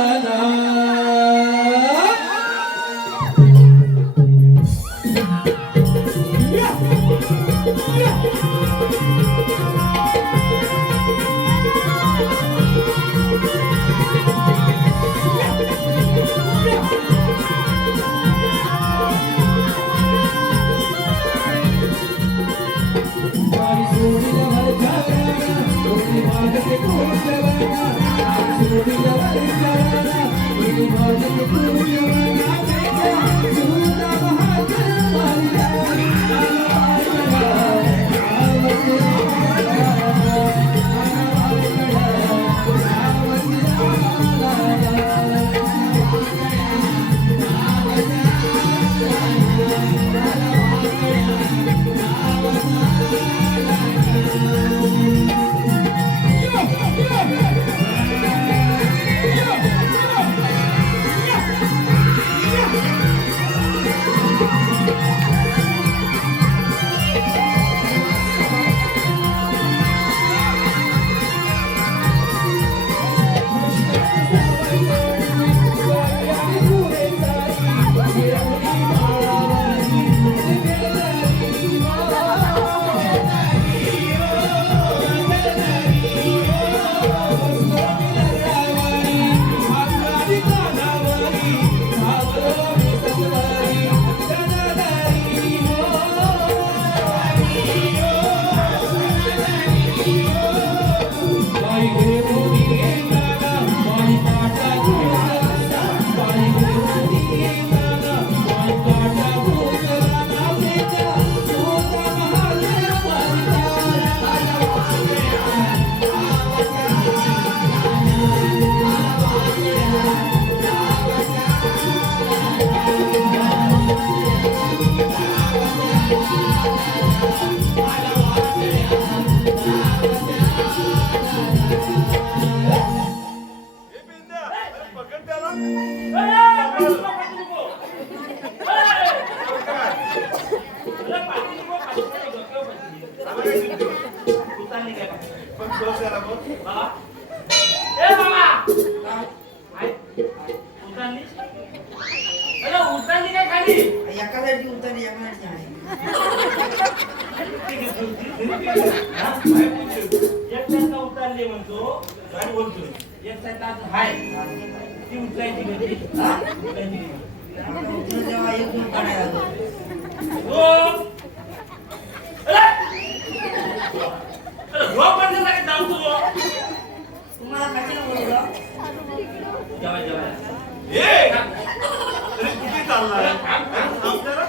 ए, पेंद्या, अरे पकड त्याला. आला काय शिकतो? पण बस त्याला बस. एका साईडची उतरली एका साईडची आहे उतरले म्हणतो आणि बोलतोय एक साईड हाय ती उचलायची म्हणजे जेव्हा एक मिनिट काढायला लागलो. तुम्हाला कशाला बोलवलं? ए, अरे कुठे चाललाय? आपल्याला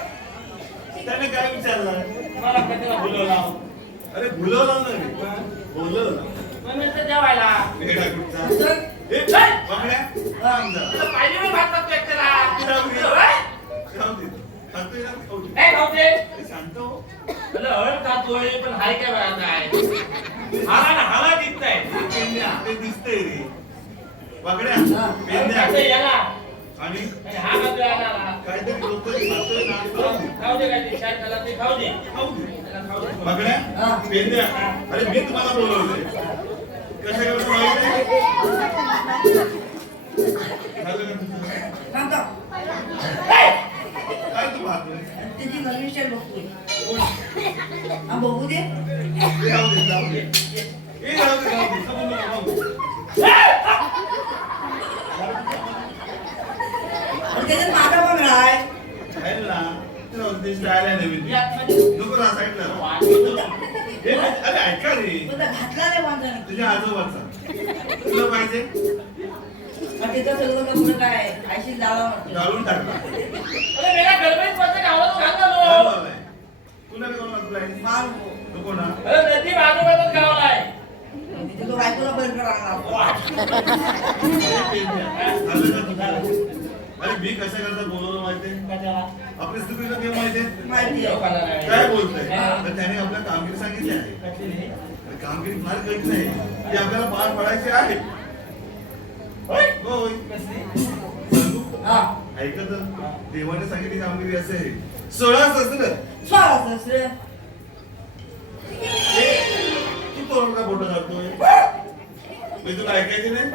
त्याने काय विचारलं? मला कशाला बोलवलं अरे बोलवलं नाही, बोलवलं. जेवायला वेडा कुठचा? ए, बाबड्या, थांब जरा. पाहिजे मी भात टाकतो एकट्याला जाऊ दे. जाऊ दे. खातोय ना, खाऊ दे. काय खाऊ दे ए, शांत हो. हळ खातोय पण हाय काय वेळात आहे हाला ना हाला दिसतंय पेंड्या, ते दिसतंय रे. बागड्या, हळ पेंड्या. खातोय याला आणि आणि हा बाजू आला काहीतरी बोलतोय, खातोय, नाचतोय. खाऊ दे काय ते शाळेत त्याला ते खाऊ दे खाऊ दे. त्याला खाऊ दे बघण्या पेन द्या. अरे मी तुम्हाला बोलवलंय कसं करतो माहिती आहे? झालं का तुझं? थांबता. काय तू पाहतोय? त्याची नवीन स्टाईल बघतोय. कोण? हा बघू दे. ते राहू दे, राहू दे. हे राहू दे, राहू दे. समजून नको, राहू दे. आणि त्याच्यात माझा पण राय. आहे ना? ते राहू दे, ते style आहे नवीन. नको ना, side ला राहा. हे म्हणजे- अरे ऐका रे. पण त्या घातला नाही माणसाने. तुझ्या आजोबाचा तुला पाहिजे मग त्याचं सगळं का पुढं काय आयशील जाळा वाटतं. घालून टाकला अरे मेरा गलबेच पत्ते गावात घालतो घालवालाय. तुला काय कोण तुला मार. नको ना अरे नदी बाजूबाजूच गावाला आहे तिथे तो बायकोला बंद करायला झालं का तुझं? अरे मी कशा करता बोलवलं माहितीये आपली स्थितीचा नियम माहितीये माहिती आहे. काय बोलतोय तर त्याने आपल्या कामगिरी सांगितली आहे आणि कामगिरी फार कठीण आहे ती आपल्याला पार पडायची आहे होय होय सांगू हा. ऐकत देवाने सांगितली कामगिरी असे आहे 16 सहस्त्र स्वारा सहस्र. तू तोरण का फोटो काढतोय मी तुला ऐकायचे नाही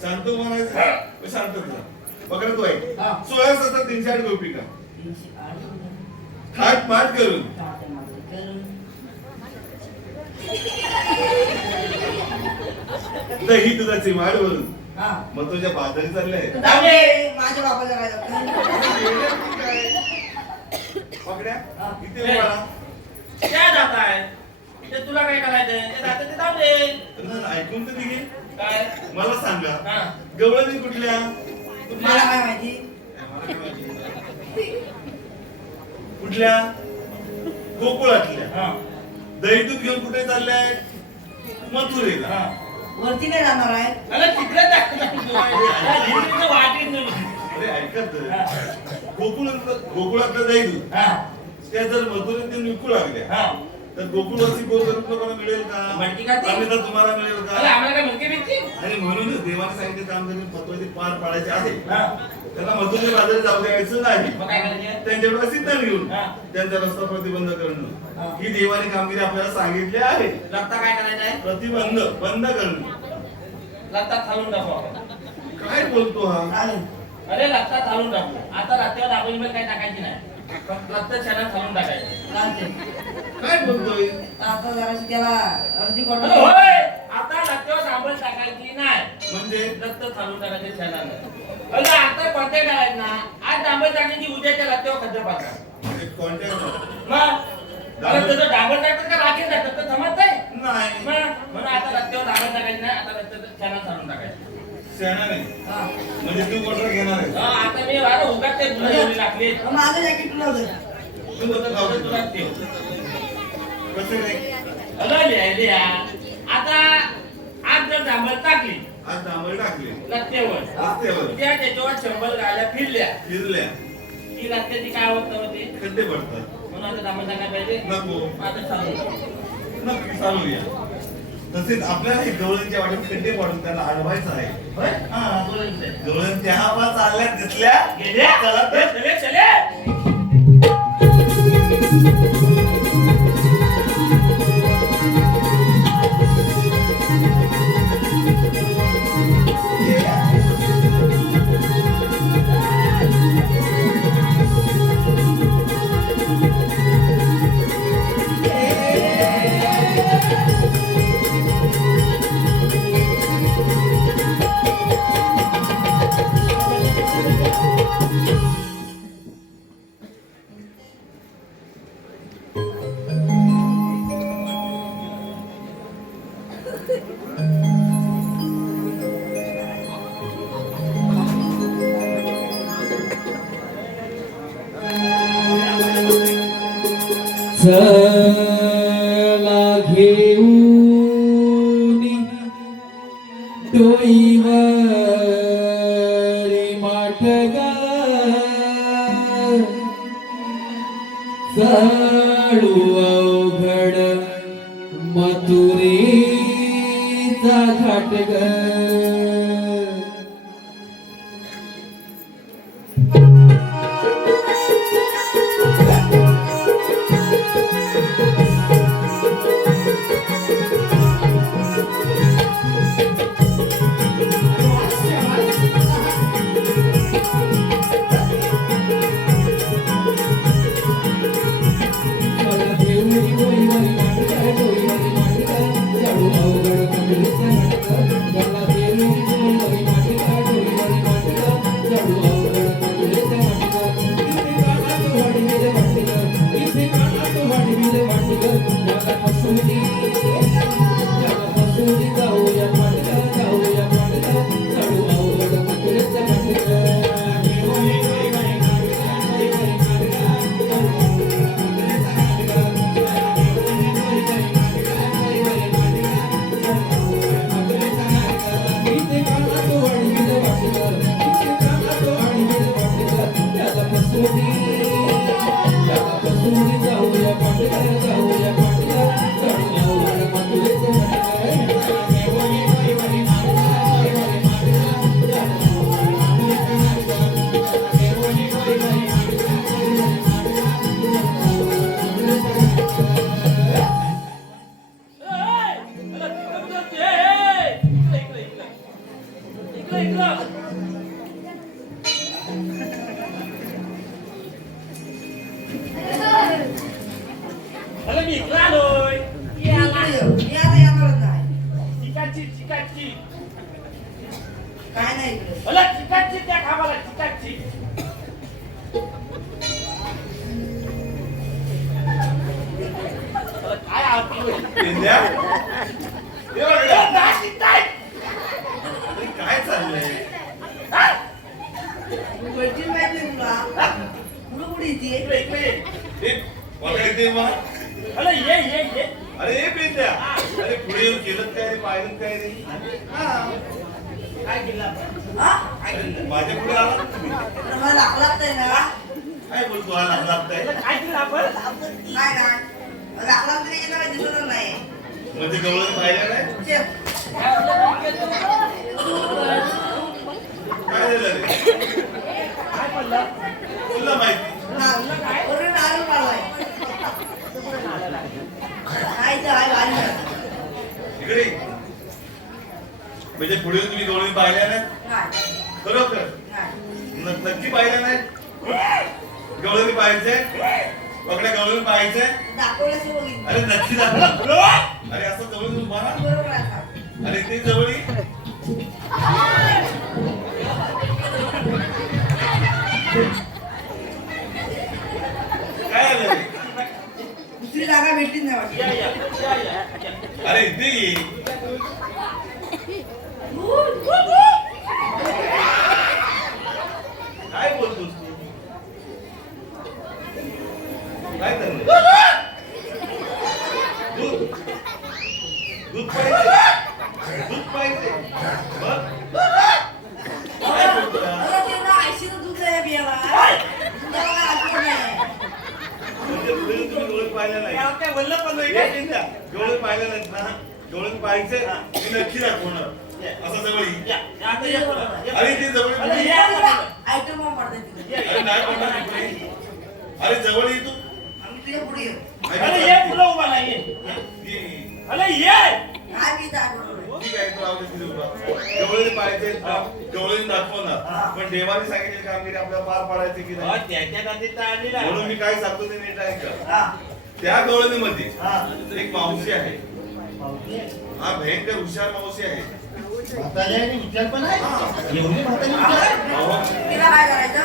सांगतो म्हणायचं मी सांगतो तुला बघा तू ऐक 16 सहस्त्र 308 गोपिका 308. थाट माट करून दही दुधाची वाढ भरून हा. मग तुझ्या बाजारी चालले आहे जाऊदे, माझ्या बापाचा काय जातं. पकड्या हा. किती वेळ मला काय जात आहे ते तुला काय करायचंय ते जातं ते जाऊ दे तर ऐकून तर घे काय मला सांगा हा गवळणी कुठल्या मला काय माहिती. मला काय माहिती. कुठल्या गोकुळातल्या हा दही दूध घेऊन कुठे चाललाय मथुरेला हा वरती नाही जाणार आहे. अरे तिकडे दाखवतो वाटीत नाही अरे ऐकत गोकुळातलं दही दूध हा त्या जर मथुरेत ते विकू लागल्या हा तर गोकुळवासी गोरगरीब लोकांना मिळेल का म्हणती का ती? आम्ही तर तुम्हाला मिळेल अरे का आम्हाला काय म्हणते भेटते आणि म्हणूनच देवाने सांगितले काम करून मथुरेचे पार पाडायचे आहे हा त्यांना मथुरे बाजारी जाऊ द्यायचं नाही मग काय करायचं त्यांच्याकडे सिद्धांत घेऊन हा. त्यांचा रस्ता प्रतिबंध हा. करणं ही देवाने कामगिरी आपल्याला सांगितली आहे रस्ता काय करायचा आहे प्रतिबंध बंद करणं रस्ता खालून टाकू आपण काय बोलतो हा चालेल. अरे रस्ता खालून टाकू आता रस्त्यावर दाबोली मध्ये काय टाकायची नाही फक्त रस्ता छान खालून टाकायचं चालते. काय बोलतोय आता जराशी त्याला अर्धी अरे क्वार्टर. होय आता रस्त्यावर दाबोली टाकायची नाही म्हणजे रस्ता खालून टाकायचं छान अरे आता कोणत्या करायचं ना आज डांबर टाकायची उद्याच्या रस्त्यावर खड्डे पाडतात कॉन्टॅक्ट मग अरे तुझं डांबर टाकतात का राखील टाकतात तर जमत नाही नाही मग म्हणून आता रस्त्यावर डांबर टाकायचं नाही आता रस्त्यावर छान चालून टाकायचं शहाणा नाही हा. म्हणजे तू क्वार्टर घेणार आहे हा, आता मी वारं उगाच ते गुन्हे लागले मग माझं जॅकेट तुला दे. तू होतं गाव तुला ठेव कसं नाही अगं लिहा आता आज जर डांबर टाकली आज डांबर टाकले रस्त्यावर रस्त्यावर उद्या त्याच्यावर 100 गाड्या फिरल्या फिरल्या की रस्त्याची काय अवस्था होते खड्डे पडतात म्हणून आता डांबर टाकायला पाहिजे नको आता चालू नक्की चालूया तसेच आपल्याला हे गवळणच्या वाटेत खड्डे पाडून त्याला अडवायचं आहे होय हा बोलायचं गवळण त्या हवा चालल्या तिथल्या गेल्या चला तर. चले चले चला घेऊन डोईवरी माठगा चालू अवघड मथुरेचा घाट ग मला मी इकडं आलोय. चिकाची चिकाची काय नाही इकडे. मला चिकाची त्या खावाला चिकाची. मला काय आवडते पेंद्या? हे बघ, अरे काय चाललंय? बैठील माहिती तुला पुढं पुढे येते. इकडे इकडे ये. हे बघायला दे मला. अरे ये ये ये. अरे हे पेंद्या, अरे पुढे येऊन केलं काय रे, पाहिलं काय रे? काय केलं आपण? हा? अरे, माझ्या पुढे आला ना तुम्ही. तर मला लागतंय ना. काय बोलतो हा लागताय? काय केलं आपण? काय ना लागला तरी येणं काही दिसत नाही. म्हणजे गवळण पाहिलं नाही? चेप. काय झालं रे? काय पडलं? तुला माहिती. वरून आलू काढलाय. काय तर आहे भारी. इकडे म्हणजे पुढे येऊन तुम्ही गवळण पाहिल्या नाही? नाही. खरोखर नाही. नक्की पाहिलं नाही? गवळणी पाहायचंय? बघण्या गवळणी पाहायचंय? दाखवल्याशी बघितलं. अरे नक्की दाखव. अरे असं जवळ तुम्हाला? बरोबर आहे का? अरे ते जवळी काय झालं रे? दुसरी जागा भेटलीच नाही वाटत. या या या या. अरे इथे ये. काय बोलतोस तू? काय चाललंय? दूध दूध पाहिजे. दूध पाहिजे. बघ. काय बोलतोय? अरे ते ना आयशीचं दूध आहे बियाला. दुधाला काय आठवण नाही. म्हणजे पुढे तुम्ही डोळे पाहिलं नाही. काय बोललं पण नाही काय काय? चिंता? डोळे पाहिलं नाहीत ना? डोळे पाहायचे मी नक्की दाखवणार. असं जवळ ये. या या आता या बोला. अरे ते जवळ ये. अरे या बोला. आयटम बॉम्ब पडतात तिथे. अरे नाही पडणार इकडे. अरे जवळ ये तू. आम्ही तुझ्या पुढे येऊ. अरे ये पुढं उभा नाही ये. ये. अरे ये. काय मी काय बरोबर. ठीक आहे, तू आवडे तिथे उभा. गवळणी पाहिजे गवळणी दाखवणार. पण देवाने सांगितलेली कामगिरी आपल्याला पार पाडायची की नाही? त्याच्या आधी तर आली ना. म्हणून मी काय सांगतो ते नीट ऐका. हा. त्या गवळणीमध्ये हा. एक मावशी आहे. हा भयंकर हुशार मावशी आहे. हा. अहो, तिला काय करायचं?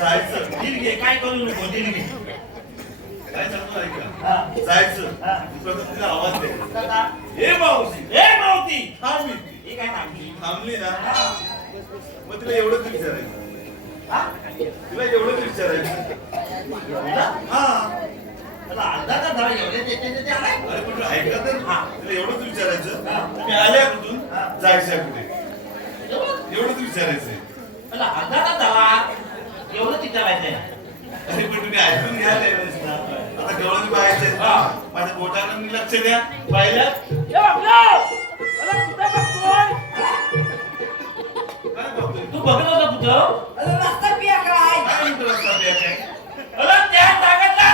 जायचं. दिल घे काय करू नको दिल घे. काय सांगतो ऐका. हा. जायचं. हा. स्वतः तिला आवाज द्यायचा. दादा. हे मावशी ए मावती. थांबली. ही काय थांबली? थांबली ना मग तिला एवढंच विचारायचं. तिला एवढंच विचारायचं. हा. मला अर्धा तास झाला एवढे ते आलाय. अरे पण तू ऐका तर. हा. तिला एवढंच विचारायचं. तुम्ही आल्या कुठून? जायच्या कुठे? एवढंच विचारायचंय. मला अर्धा तास झाला एवढं विचारायचंय. अरे पण तुम्ही ऐकून घ्या त्यावेळेस ना. आता गवळण पाहायचंय. हा. माझ्या बोटाला मी लक्ष द्या. पाहिलं? ए बापरे! मला कुठं बघतोय? काय बघतोय? तू बघत होता कुठं? अरे रस्ता पिया काय? काय म्हणतो रस्ता द्या काय? अरे त्या जागेतला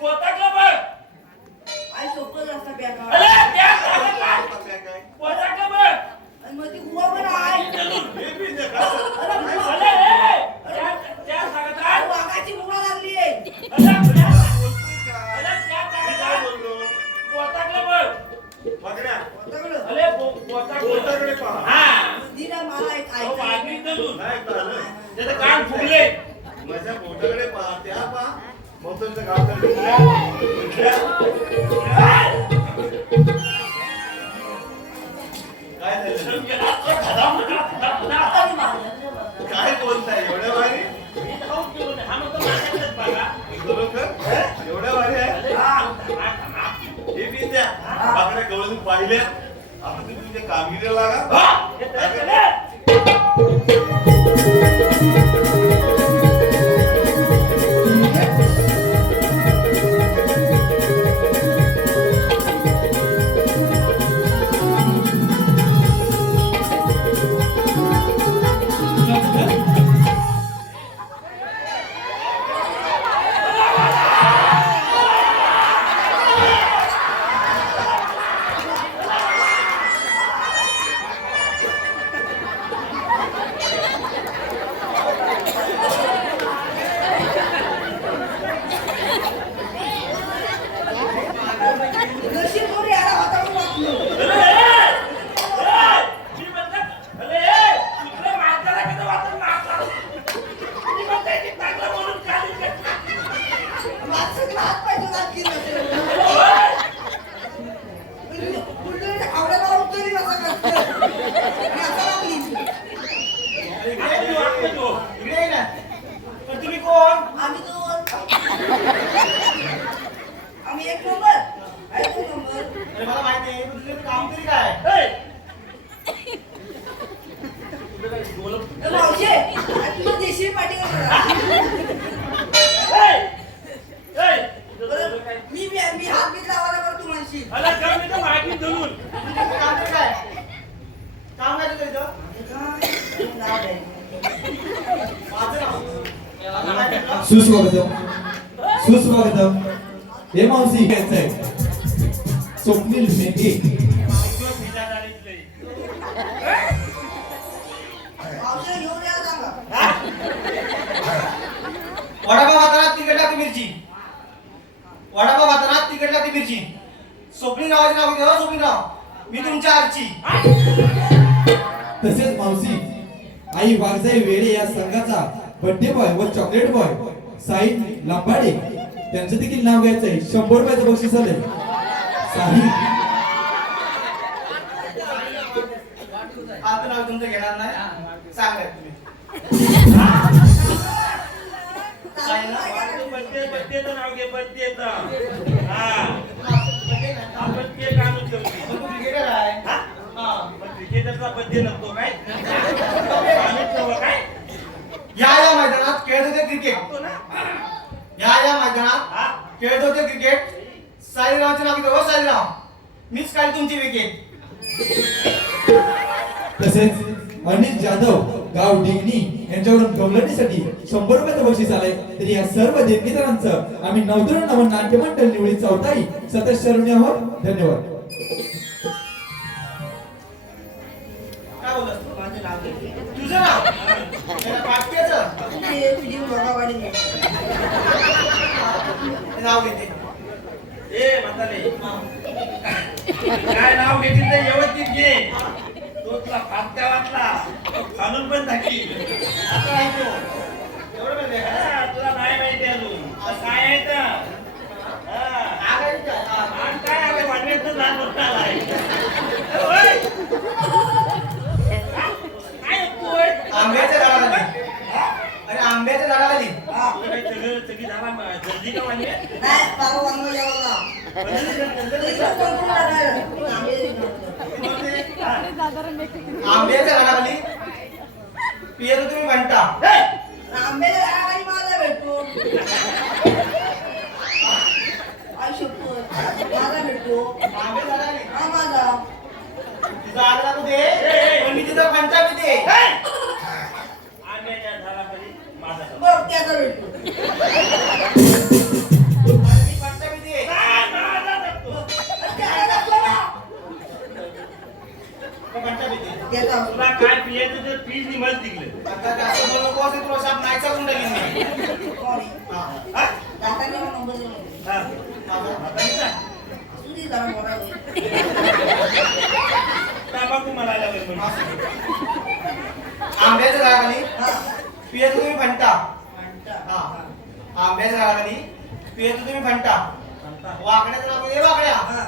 पोतातलं बघ. आई सोपं रस्ता पिया काय? अरे त्या जागेतला रस्ता द्या काय? पोतातलं बघ. आणि मग ती गुवा पण आहे. हे बी द्या का? अरे गुवा. अरे ए! त्या जागेतला वाघाची मुळा लागली आहे. अरे त्या जागेतला बघण्या अरे पोटाकडे पहा हा दिला मला एक अहो, वाजवी धरून. नाही कळलं त्याचं कान फुगले माझ्या पोटाकडे पहा त्या पहा मग तुमचं गाव तर कुठल्या? काय झालं काय बोलताय एवढ्या भारी खरोखर एवढ्या भारी आहे हे बी द्या आपल्या गवळून पाहिल्या आता तुम्ही तुमच्या कामगिरीला लागा नशीब थोडी याला हाताळून वाचलो. माणसाला हात पाय धुवून हात केला असेल. बुलढाण्याच्या खावड्याला उतरली नसा करते. आणि आता लागली. इकडे ये ना. पण तुम्ही कोण आम्ही दोन. आम्ही एक नंबर आहे दोन नंबर. अरे मला माहिती आहे पण तुझं काम तरी काय मावशी तुझी देशी पाठी मी हात बीत लावायला बरं तू म्हणशील. धरून काम तरी काय काम काय तुझं इथं नाव आहे. माझं नाव मला माहिती आहे तुला? सुस्वागतम हे मावशी घ्यायचंय स्वप्नील मेघे मावशी घेऊन यायला सांगा. वडापाव भातारात तिखट लागते मिरची वडापाव भातारात तिखट लागते मिरची स्वप्नील नावाचे नाव घेऊ स्वप्नील नाव मी तुमच्या आरची तसेच मावशी आई वाघजाई वेळे या संघाचा बर्थडे बॉय व चॉकलेट बॉय साहिल लांबाडे त्यांचं देखील नाव घ्यायचंय 100 रुपयाचं बक्षीस आलंय साहिल आता नाव तुमचं घेणार नाही सांगाय तुम्ही बड्डेचं नाव घे बड्डेचं हा बड्डे काढून ठेवली तू क्रिकेटर आहे हा क्रिकेटरचा बड्डे नसतो काय काय या मैदानात खेळत होते क्रिकेट तो ना या मैदानात खेळत होते क्रिकेट साईरावचे नाव घेतो साईराव मीच काढली तुमची विकेट तसेच अनिल जाधव गाव डिगणी यांच्याकडून गवलणीसाठी 100 रुपयाचं बक्षीस आलंय तरी या सर्व देणगीदारांचं आम्ही नवतरुण नवन नाट्यमंडळ निवडी चौथाई सदस्य आहोत धन्यवाद. काय बोलत माझं नाव घे. तुझं नाव पाटक्याचं तुझी वडावाडी घे. नाव घेते ए म्हातारे काय नाव घेतील ते व्यवस्थित घे तो तुला फाटका वाटला खालून पण टाकी आता ऐकतो एवढं पण नाही का? तुला नाही माहिती अजून काय आहे तर आगायचं काय? हा. आणि काय आलं वाटण्याचं लहान मोठा आलाय काय होय आंब्याच्या झाडाखाली अरे आंब्याच्या झाडाखाली सगळी झाला जल्दी का वाढले नाही बाबा वांगो यावं ना. इकडं कोण कोण राहिलं? आंब्याच्या झाडाखाली पियत तुम्ही म्हणता आंब्याच्या झाडाखाली माझा भेटतो. आई शपथ. माझा भेटतो. आंब्याच्या झाडाखाली हा माझा. तुझा आग्रा कुठे पण मी तिथं फंटा पिते आंब्याच्या झाडाखाली माझा बघ त्याचा भेटतो. मी फंटा पिते त्याला दाखव ना. फंटा पिते त्याचा तुला काय पियायचं तर पीस निमल तिकडे आता जास्त बोलू नको असे तुला साप नाहीचा गुंड घेईन मी सॉरी. हा. दाताने नंबर दिला. हा माझा. आता ती जरा मोठा होईल. तंबाखू म्हणायला लागेल. आंब्याच्या झाडाखाली हा. पियत तुम्ही फंटा. म्हणता. हा. आंब्याच्या झाडाखाली पियत तुम्ही फंटा. वाकड्याचं नाव ए वाकड्या. हा.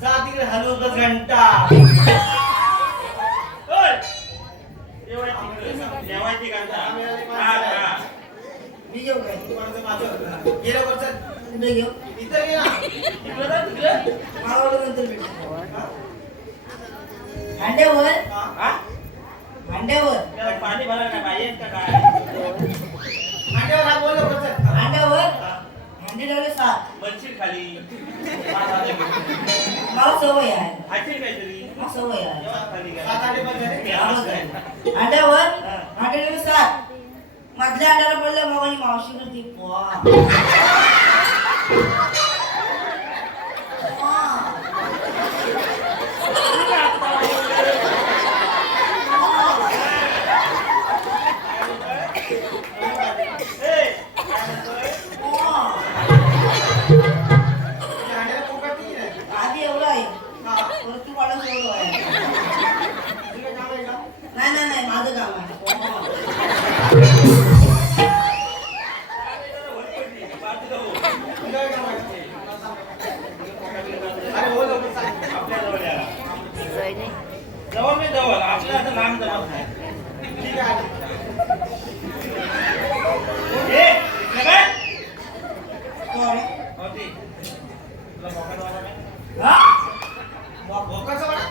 जा तिकडे हलवत बस घंटा. ओय! जेवायची घंटा. हा. मी घेऊ काय? कोणाचं माझं गेलं वरचं कुठे घेऊ? इथं गेला. तिकडं जा, तिकडं. मला वाटलं नंतर भेटू. भांड्यावर हा? भांड्यावर त्याला पाणी भरायला काय बाई आहेत का काय? मांड्यावर हात बोल वरचं. भांड्यावर भांडे ठेवले 7. मच्छी खाली. मला सवय आहे. खाशील काहीतरी. मला सवय आहे. जेव्हा खाली गेला. 7-8 बस. अंड्यावर भांडे ठेवले 7. मधल्या अंड्याला पडलं मामानी मावशी करते पोहा. हांड्याला पोकळ किती आहे? आधी एवढं आहे हा. परत तू वाढत एवढं आहे. तुझं काम आहे का? नाही माझं काम आहे पोहा. तुझं काय काम आहे का? अरे हो लवकर सांग. आपल्या जवळ यायला. सोय नाही. जवळ नाही जवळ. आपल्या आता लांब जवळ नाही. ठीक आहे. ए, इकडे काय? कोण? हो ते. तुला मोका जवळ नाही? भोकाचा वाडा?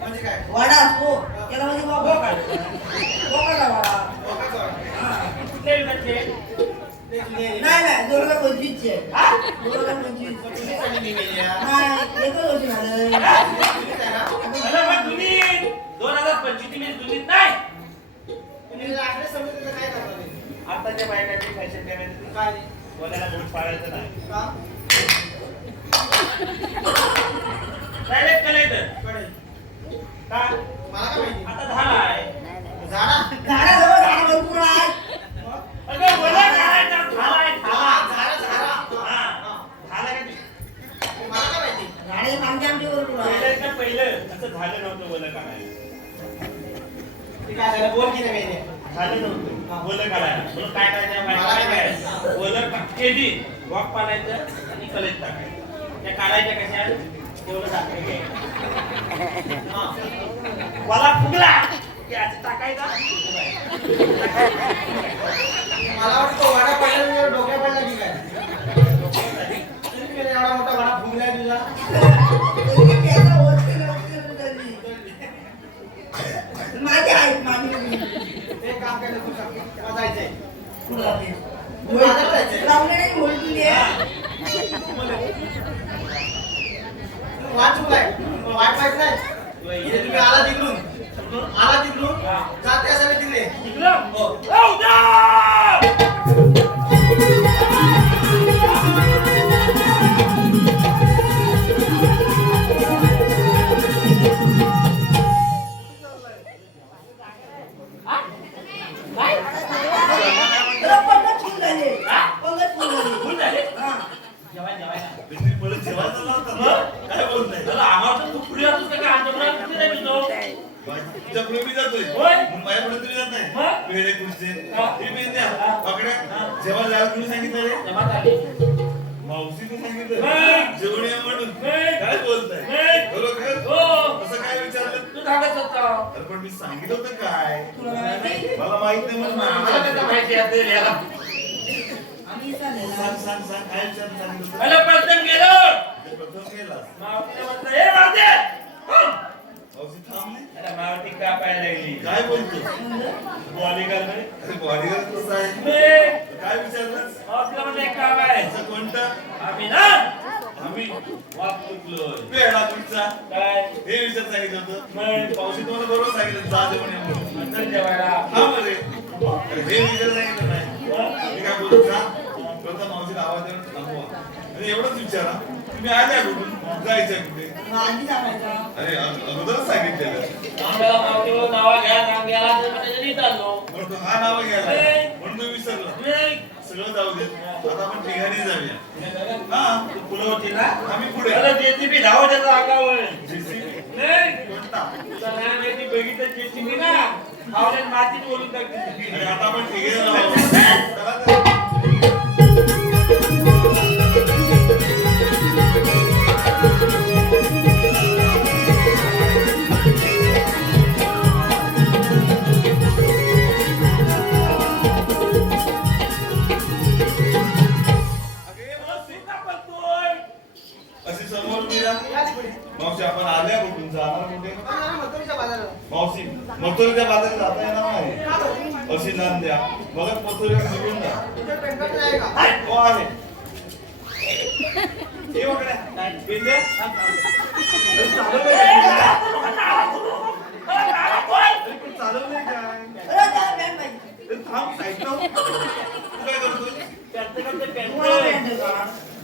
म्हणजे काय? वडा असतो त्याला म्हणजे बोकाचा वडा. भोकाचा वाडा. कुठले विकतचे? ते जुने. नाही 2025 चे. 2025. जुनीच आणि नेलेली आहे. नाही एकच वर्ष झालं. जुनीच आहे ना? अरे मग तुम्ही 2025 मध्ये जुनीत नाही. तुम्ही लागले समितीचं काय करणार आहे? आताच्या बायकाची फॅशन काय माहिती? काय नाही. कोणाला बोट पाडायचं नाही. का? Direct collector. कळेल. का? मला काय माहिती? आता झाला आहे. नाही नाही. झाडा? झाडाजवळ झाड भरपूर आहे. अगं बोला काय झाला आहे झाला. झाडा. हा. झाला का ते? मला काय माहिती? झाडे आमच्या भरपूर आहे. पहिलं असं झालं नव्हतं बोला काढायला. ते काय झालं? बोल की नाही माहिती? झालं नव्हतं बोलं काढायला. म्हणून काय करायचं मला काय माहिती काय? बोलं केली वॉक पाडायचं आणि कलेक्ट टाकायचं. त्या काढायच्या कशा तेवढं टाकायचं. मला फुगला की असं टाकायचा. मला वाटतं वाडा पडला तुझ्या डोक्या पडला की काय? तुम्ही एवढा मोठा वाडा फुगलाय तुझा. तरी त्याचा होत नाही झाली. माझी आहेत माझी. एक काम करायचं तू सांग. मला जायचंय. कुठं जाते? माझ्याकडे जायचंय. रावणाने बोलली आहे. वाट चुकलाय. तुला वाट माहित नाही. इथे तुम्ही आला तिकडून. जा त्यासाठी तिकडे. इकडं? हो. हो, जा! जरा पंगत फुल झाली. पंगत फुल झाली. फुल झाले? हा. जेवायला. तुम्ही परत जेवायला लावता ना? काय बोलताय? त्याला आम्हाला तर तू पुढे जातोस का? आमच्याकडे किती नाही मिळतो? तुझ्या पुढे मी जातोय. होय. मग माझ्या पुढे तुम्ही जात नाही. मग? वेडे कुठचे? हा. तुम्ही मेंढ्या, हा. बाकड्या. हा. जेवायला जायला कुणी सांगितलं रे? जमात आली. मावशीने सांगितलं. मग? जेवण या म्हणून. मग? काय बोलताय? मग? खरोखर? हो. असं काय विचारलं? तू सांगत होता. अरे पण मी सांगितलं होतं काय? तुला माहिती? मला माहित नाही म्हणून आम्हाला कसं सांगितलं. माहिती आहे याला? आम्ही चाललेलो. सांग काय विचारलं सांगितलं होतं? मला प्रथम गेलो. ते प्रथम गेला. मावतीला म्हणलं, "ए मावते!" हो. मावशी थांबली. अरे मावती का पाहायला लागली? काय बोलतो? बॉडीगार्ड म्हणे. अरे बॉडीगार्ड कसं आहे? मी काय विचारलंस? मावतीला म्हणलं, "एक काम आहे." असं कोणतं? आम्ही ना आम्ही वाप चुकलोय. पेढा तुमचा काय? हे विचार सांगितलं होतं. मग पावशी तुम्हाला बरोबर सांगितलं जा जेवण या म्हणून. नंतर जेवायला. हा बरे हे विचार सांगितलं नाही. मी काय बोलतो का प्रथम मावशीला आवाज देऊन थांबवा आणि एवढंच विचारा तुम्ही आल्या कुठून जायचंय कुठे? आधी सांगायचं. अरे अगोदरच सांगितलेलं. आम्हाला मावतीवर नावा घ्या, नाम घ्या, तर मग त्याच्या नीट आलो. म्हणून तो हा नाव घ्यायला म्हणून तुम्ही विसरला. मी सगळं जाऊ दे आता आपण ठिकाणी जाऊया हा तू पुढे होती ना आम्ही पुढे अरे JCB धाव त्याचा अंगावर JCB? नाही कोणता तुला लहान याची बघितलं JCB ना आवड्यात मातीत बोलून टाकते अरे आता आपण ठिकाणी जाऊ चला तर. अशी समोर उभी राहा. मावशी आपण आल्या कुठून जाणार कुठे मथुरीच्या बाजारात. मावशी मथुरीच्या बाजारात जाता येणार नाही अशी नांद द्या बघा मथुरीला निघून जा तुझ्या पेंटात आहे का? हो आहे ये वगड्या. पेंडे? अरे चालवलंय काय? अरे थांब साईडला हो. तू काय करतोय?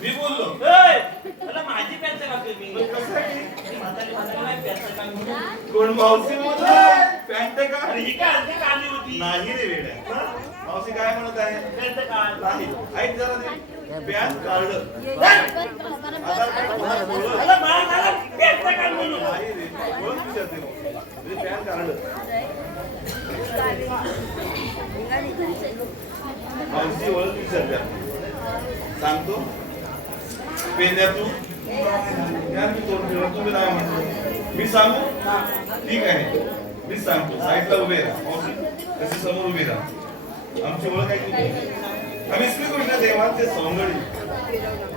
मी बोललो माझी पॅन्ट घालतोय मी मग कसं आहे? म्हातारी म्हातारी पॅन्ट घालून कोण मावशी बोलतोय? पॅन्ट का? अरे ही काय आणते काढली होती नाही रे वेड्या. मावशी काय म्हणत आहे पॅन्ट काढ नाही ऐक जरा ते पॅन कार्ड आधार कार्ड कोणाला बोलव? अरे मला पॅन्ट काढ म्हणून नाही रे ओळख विचारते मग. म्हणजे पॅन कार्ड मावशी ओळख विचारते सांगतो पेन्या तू यार मी तोंड फिरवतो तुम्ही काय म्हणतो मी सांगू ठीक आहे मी सांगतो साईडला उभे राहा मावशी तशी समोर उभी राहा आमची ओळख आहे की आम्ही श्री कृष्ण देवांचे सौंदर्य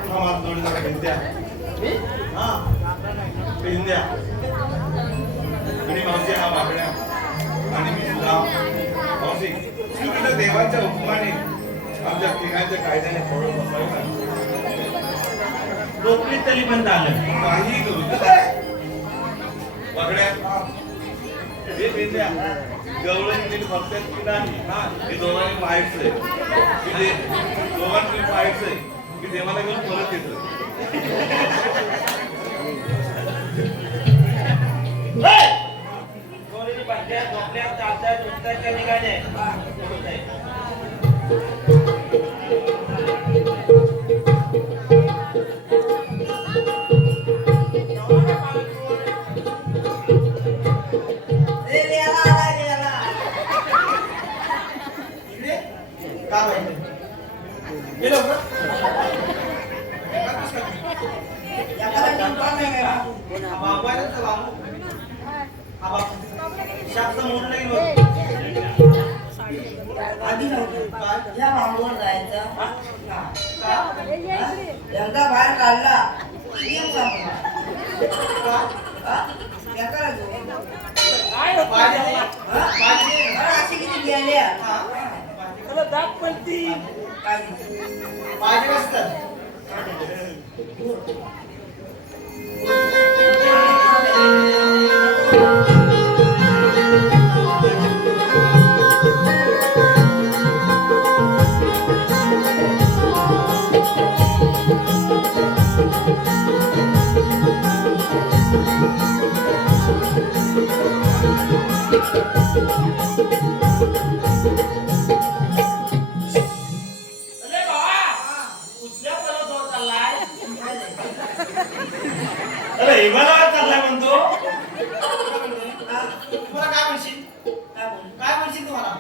हा मात जोडीला पेंद्या हा पेंद्या आणि मावशी हा बाकड्या आणि मी सुद्धा मावशी श्री कृष्ण देवांच्या हुकमाने आमच्या तिघांच्या कायद्याने थोडं बसावं लागलं टोपलीत तरी बंद आलं काही करू बाकड्या हे पेंद्या गवळण नीट बघतात की नाही हे दोघांनी पाहायचंय की ते दोघांनी पाहायचंय की देवाला घेऊन परत येतं कोणी बसल्या झोपल्या चालत्या झोपत्या निघाले इकडे? का बरं? ये लवकर. हा बाबू आहे ना तुझा बाबू? हा बाबू. शास्त्र मोडलं नाही बघ. आधी नव्हतं. काय? या मागून जायचं काय? एकदा बाहेर काढला नियम संपला काय? क्या करायचं पाहिजे? पाहिजे? अशी किती गेल्या हा. दात पडती काय पाहिजे कसं? अरे बाबा कुठल्या परत जोर चाललाय अरे हिमालय चाललाय म्हणतो तुम्हाला काय म्हणशील? काय म्हणशील तुम्हाला?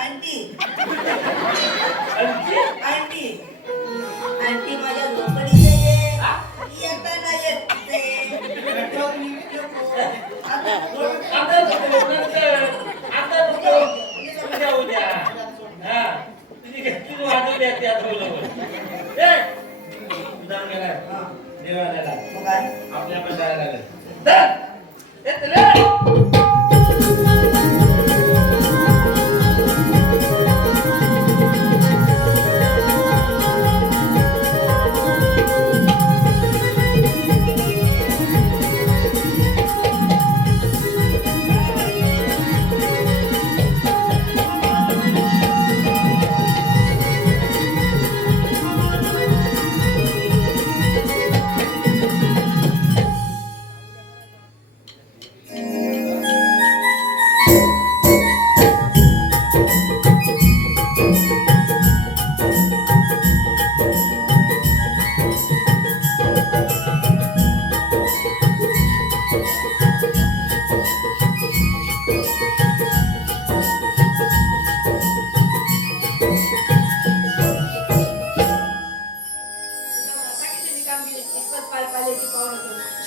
आंटी आंटी आंटी माझ्या झोपडीत ये येता नाही येत भेटल्यावर तुम्ही मग काय आपल्या पण जायला लागेल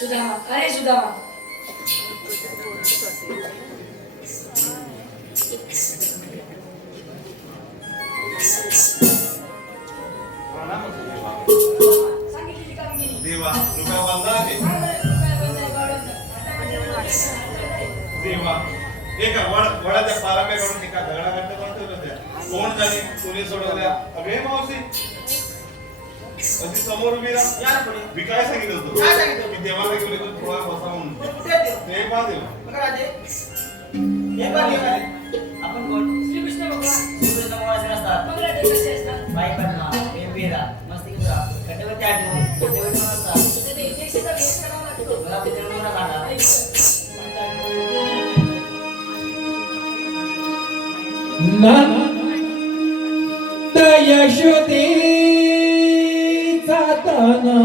सुदामा, अरे सुदामा. सांगितलेली कामगिरी. देवा कृपा बंद आहे देवा एका वडाच्या पाराप्याकडून एका दगडाघाट ठेवलं त्या कोण जाणे कोणी सोडवल्या अगे मावशी अशी समोर उभी राहा या ना पुढे. मी काय सांगितलं होतं काय सांगितलं होतं? की देवाला घेऊन येऊन थोडा बसा म्हणून पण कुठे आहे देव? ते पहा देवा मग राजे हे पण देव आहे. आपण कोण श्रीकृष्ण भगवान सूर्य समोर असतात मग राजे कसे असतात? बाई पद्मा बेरा मस्ती करा कटेवरती आठवून कटेवरती असतात तर ते इंजेक्शनचा वेस्ट करावा लागतो. मला तिथे मुला काढा नंद यशोदे जाताना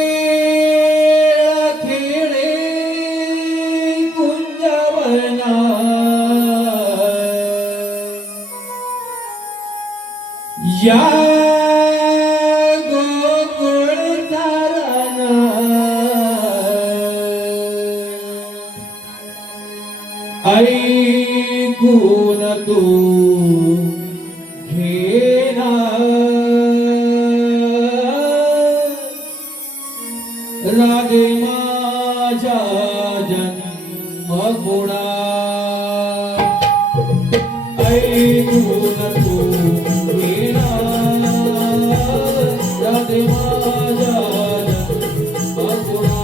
खेळ खेळे कुंजवना या गोकुळ तारणा ऐकून तू घेना रागे माझ्या जन्मगुणा ऐकून तू घेना रागे माझ्या जन्मगुणा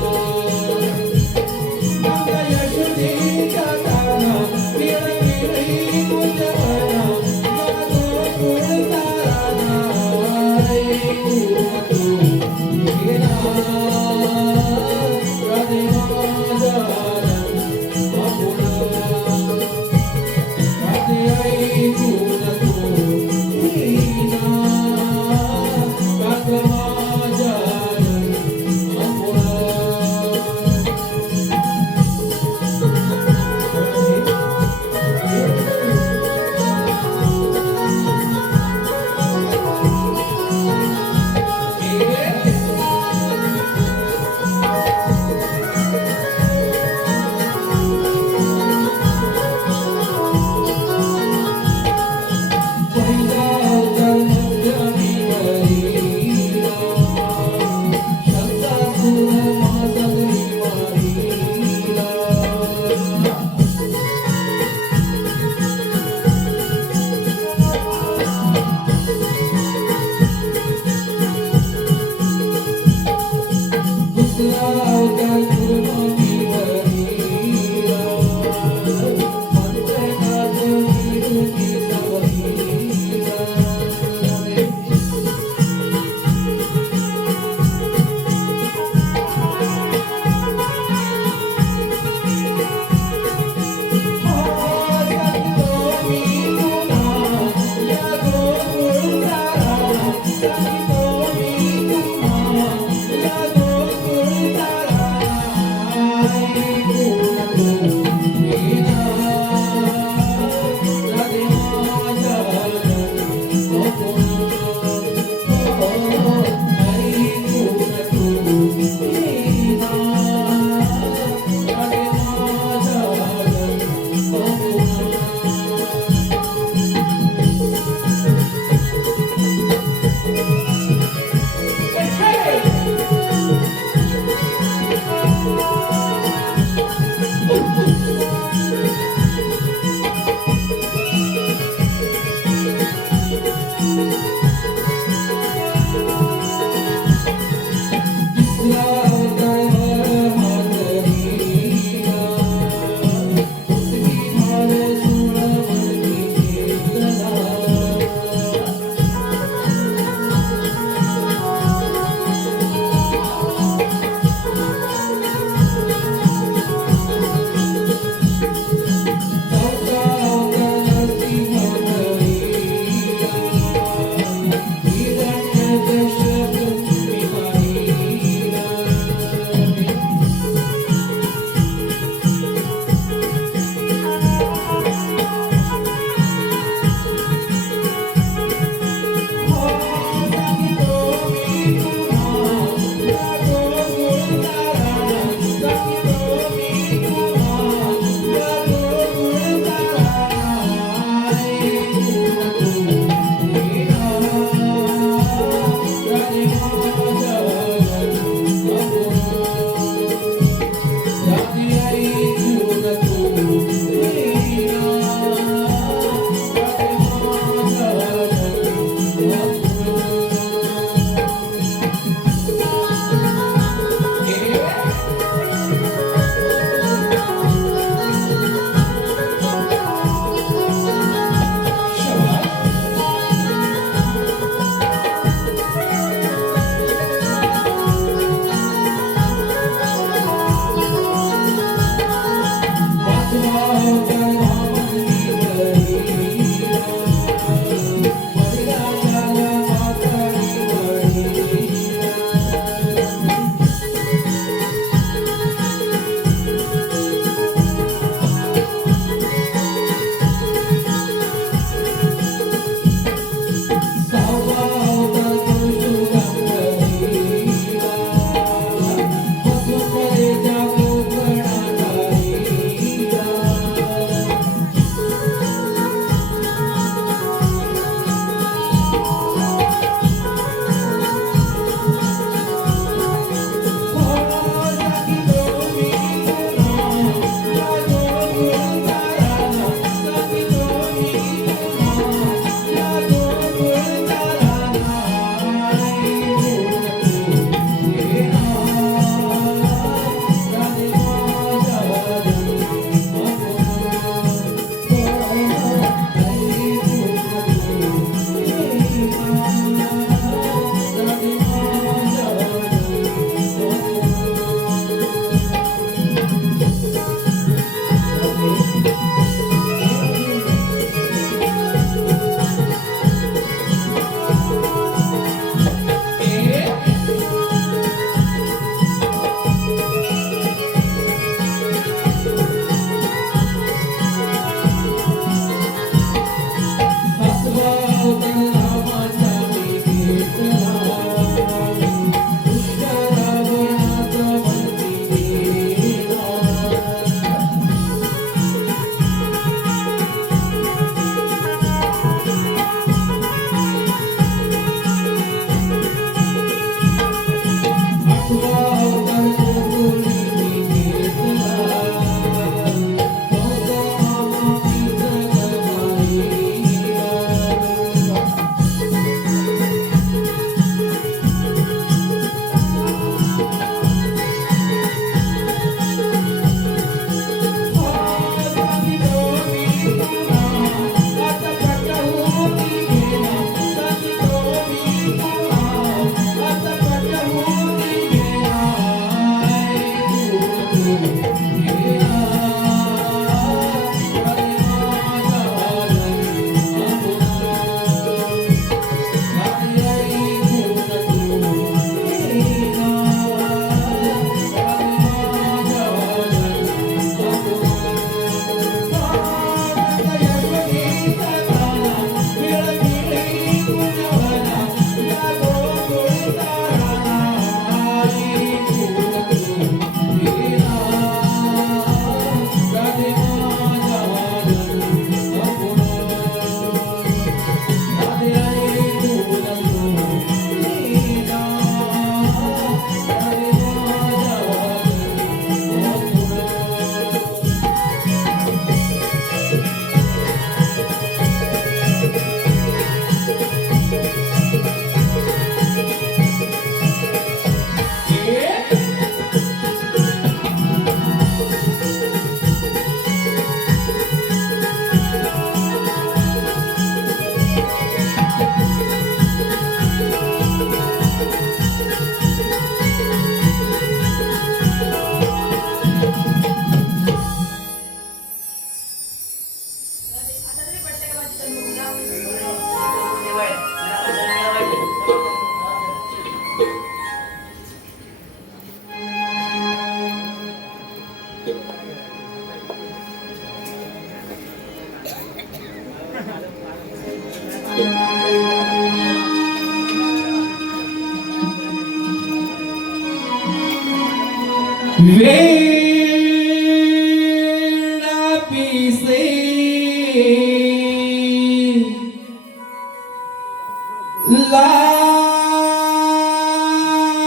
वेणा पिसे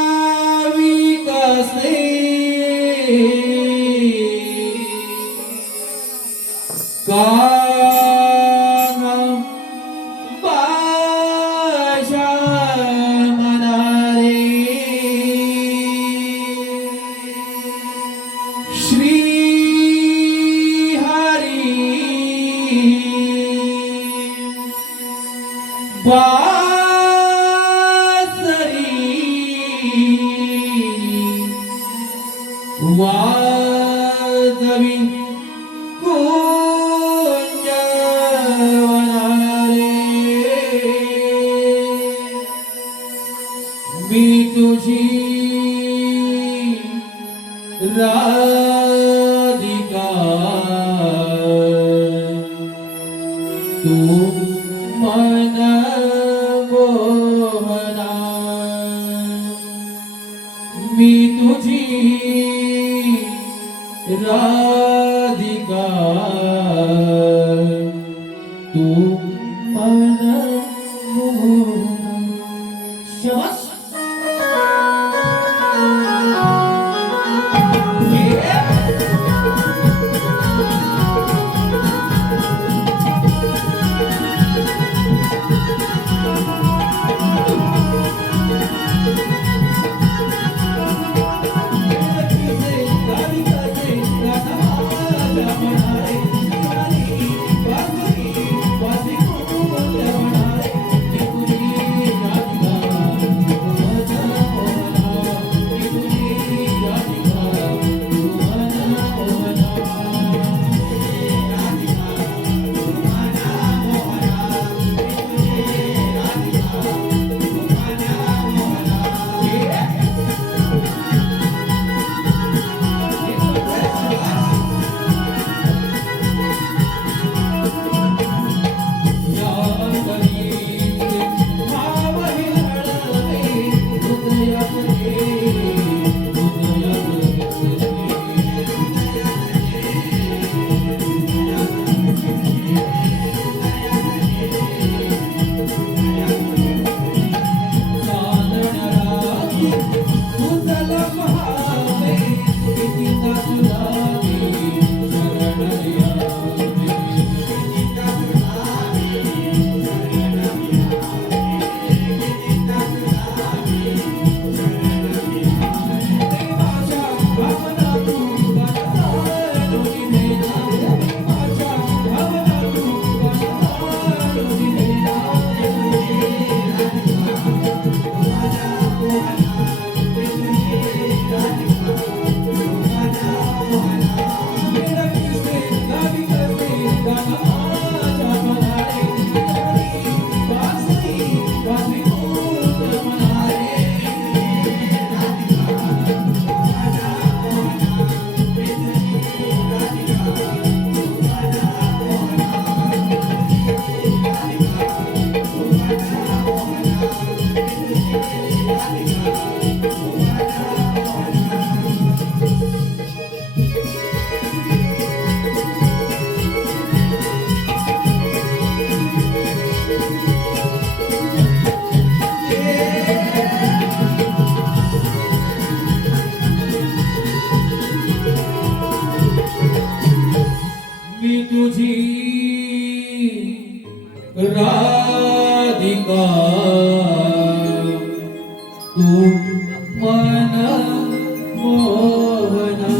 लावी कसे कान बाशा मनारे श्री हरी बासरी वाजवी कुंज वनारे मी तुझी राधिका तू मन मोहना मी तुझी राधिका तू मन मोहना शाबाश राधिका तू मन मोहना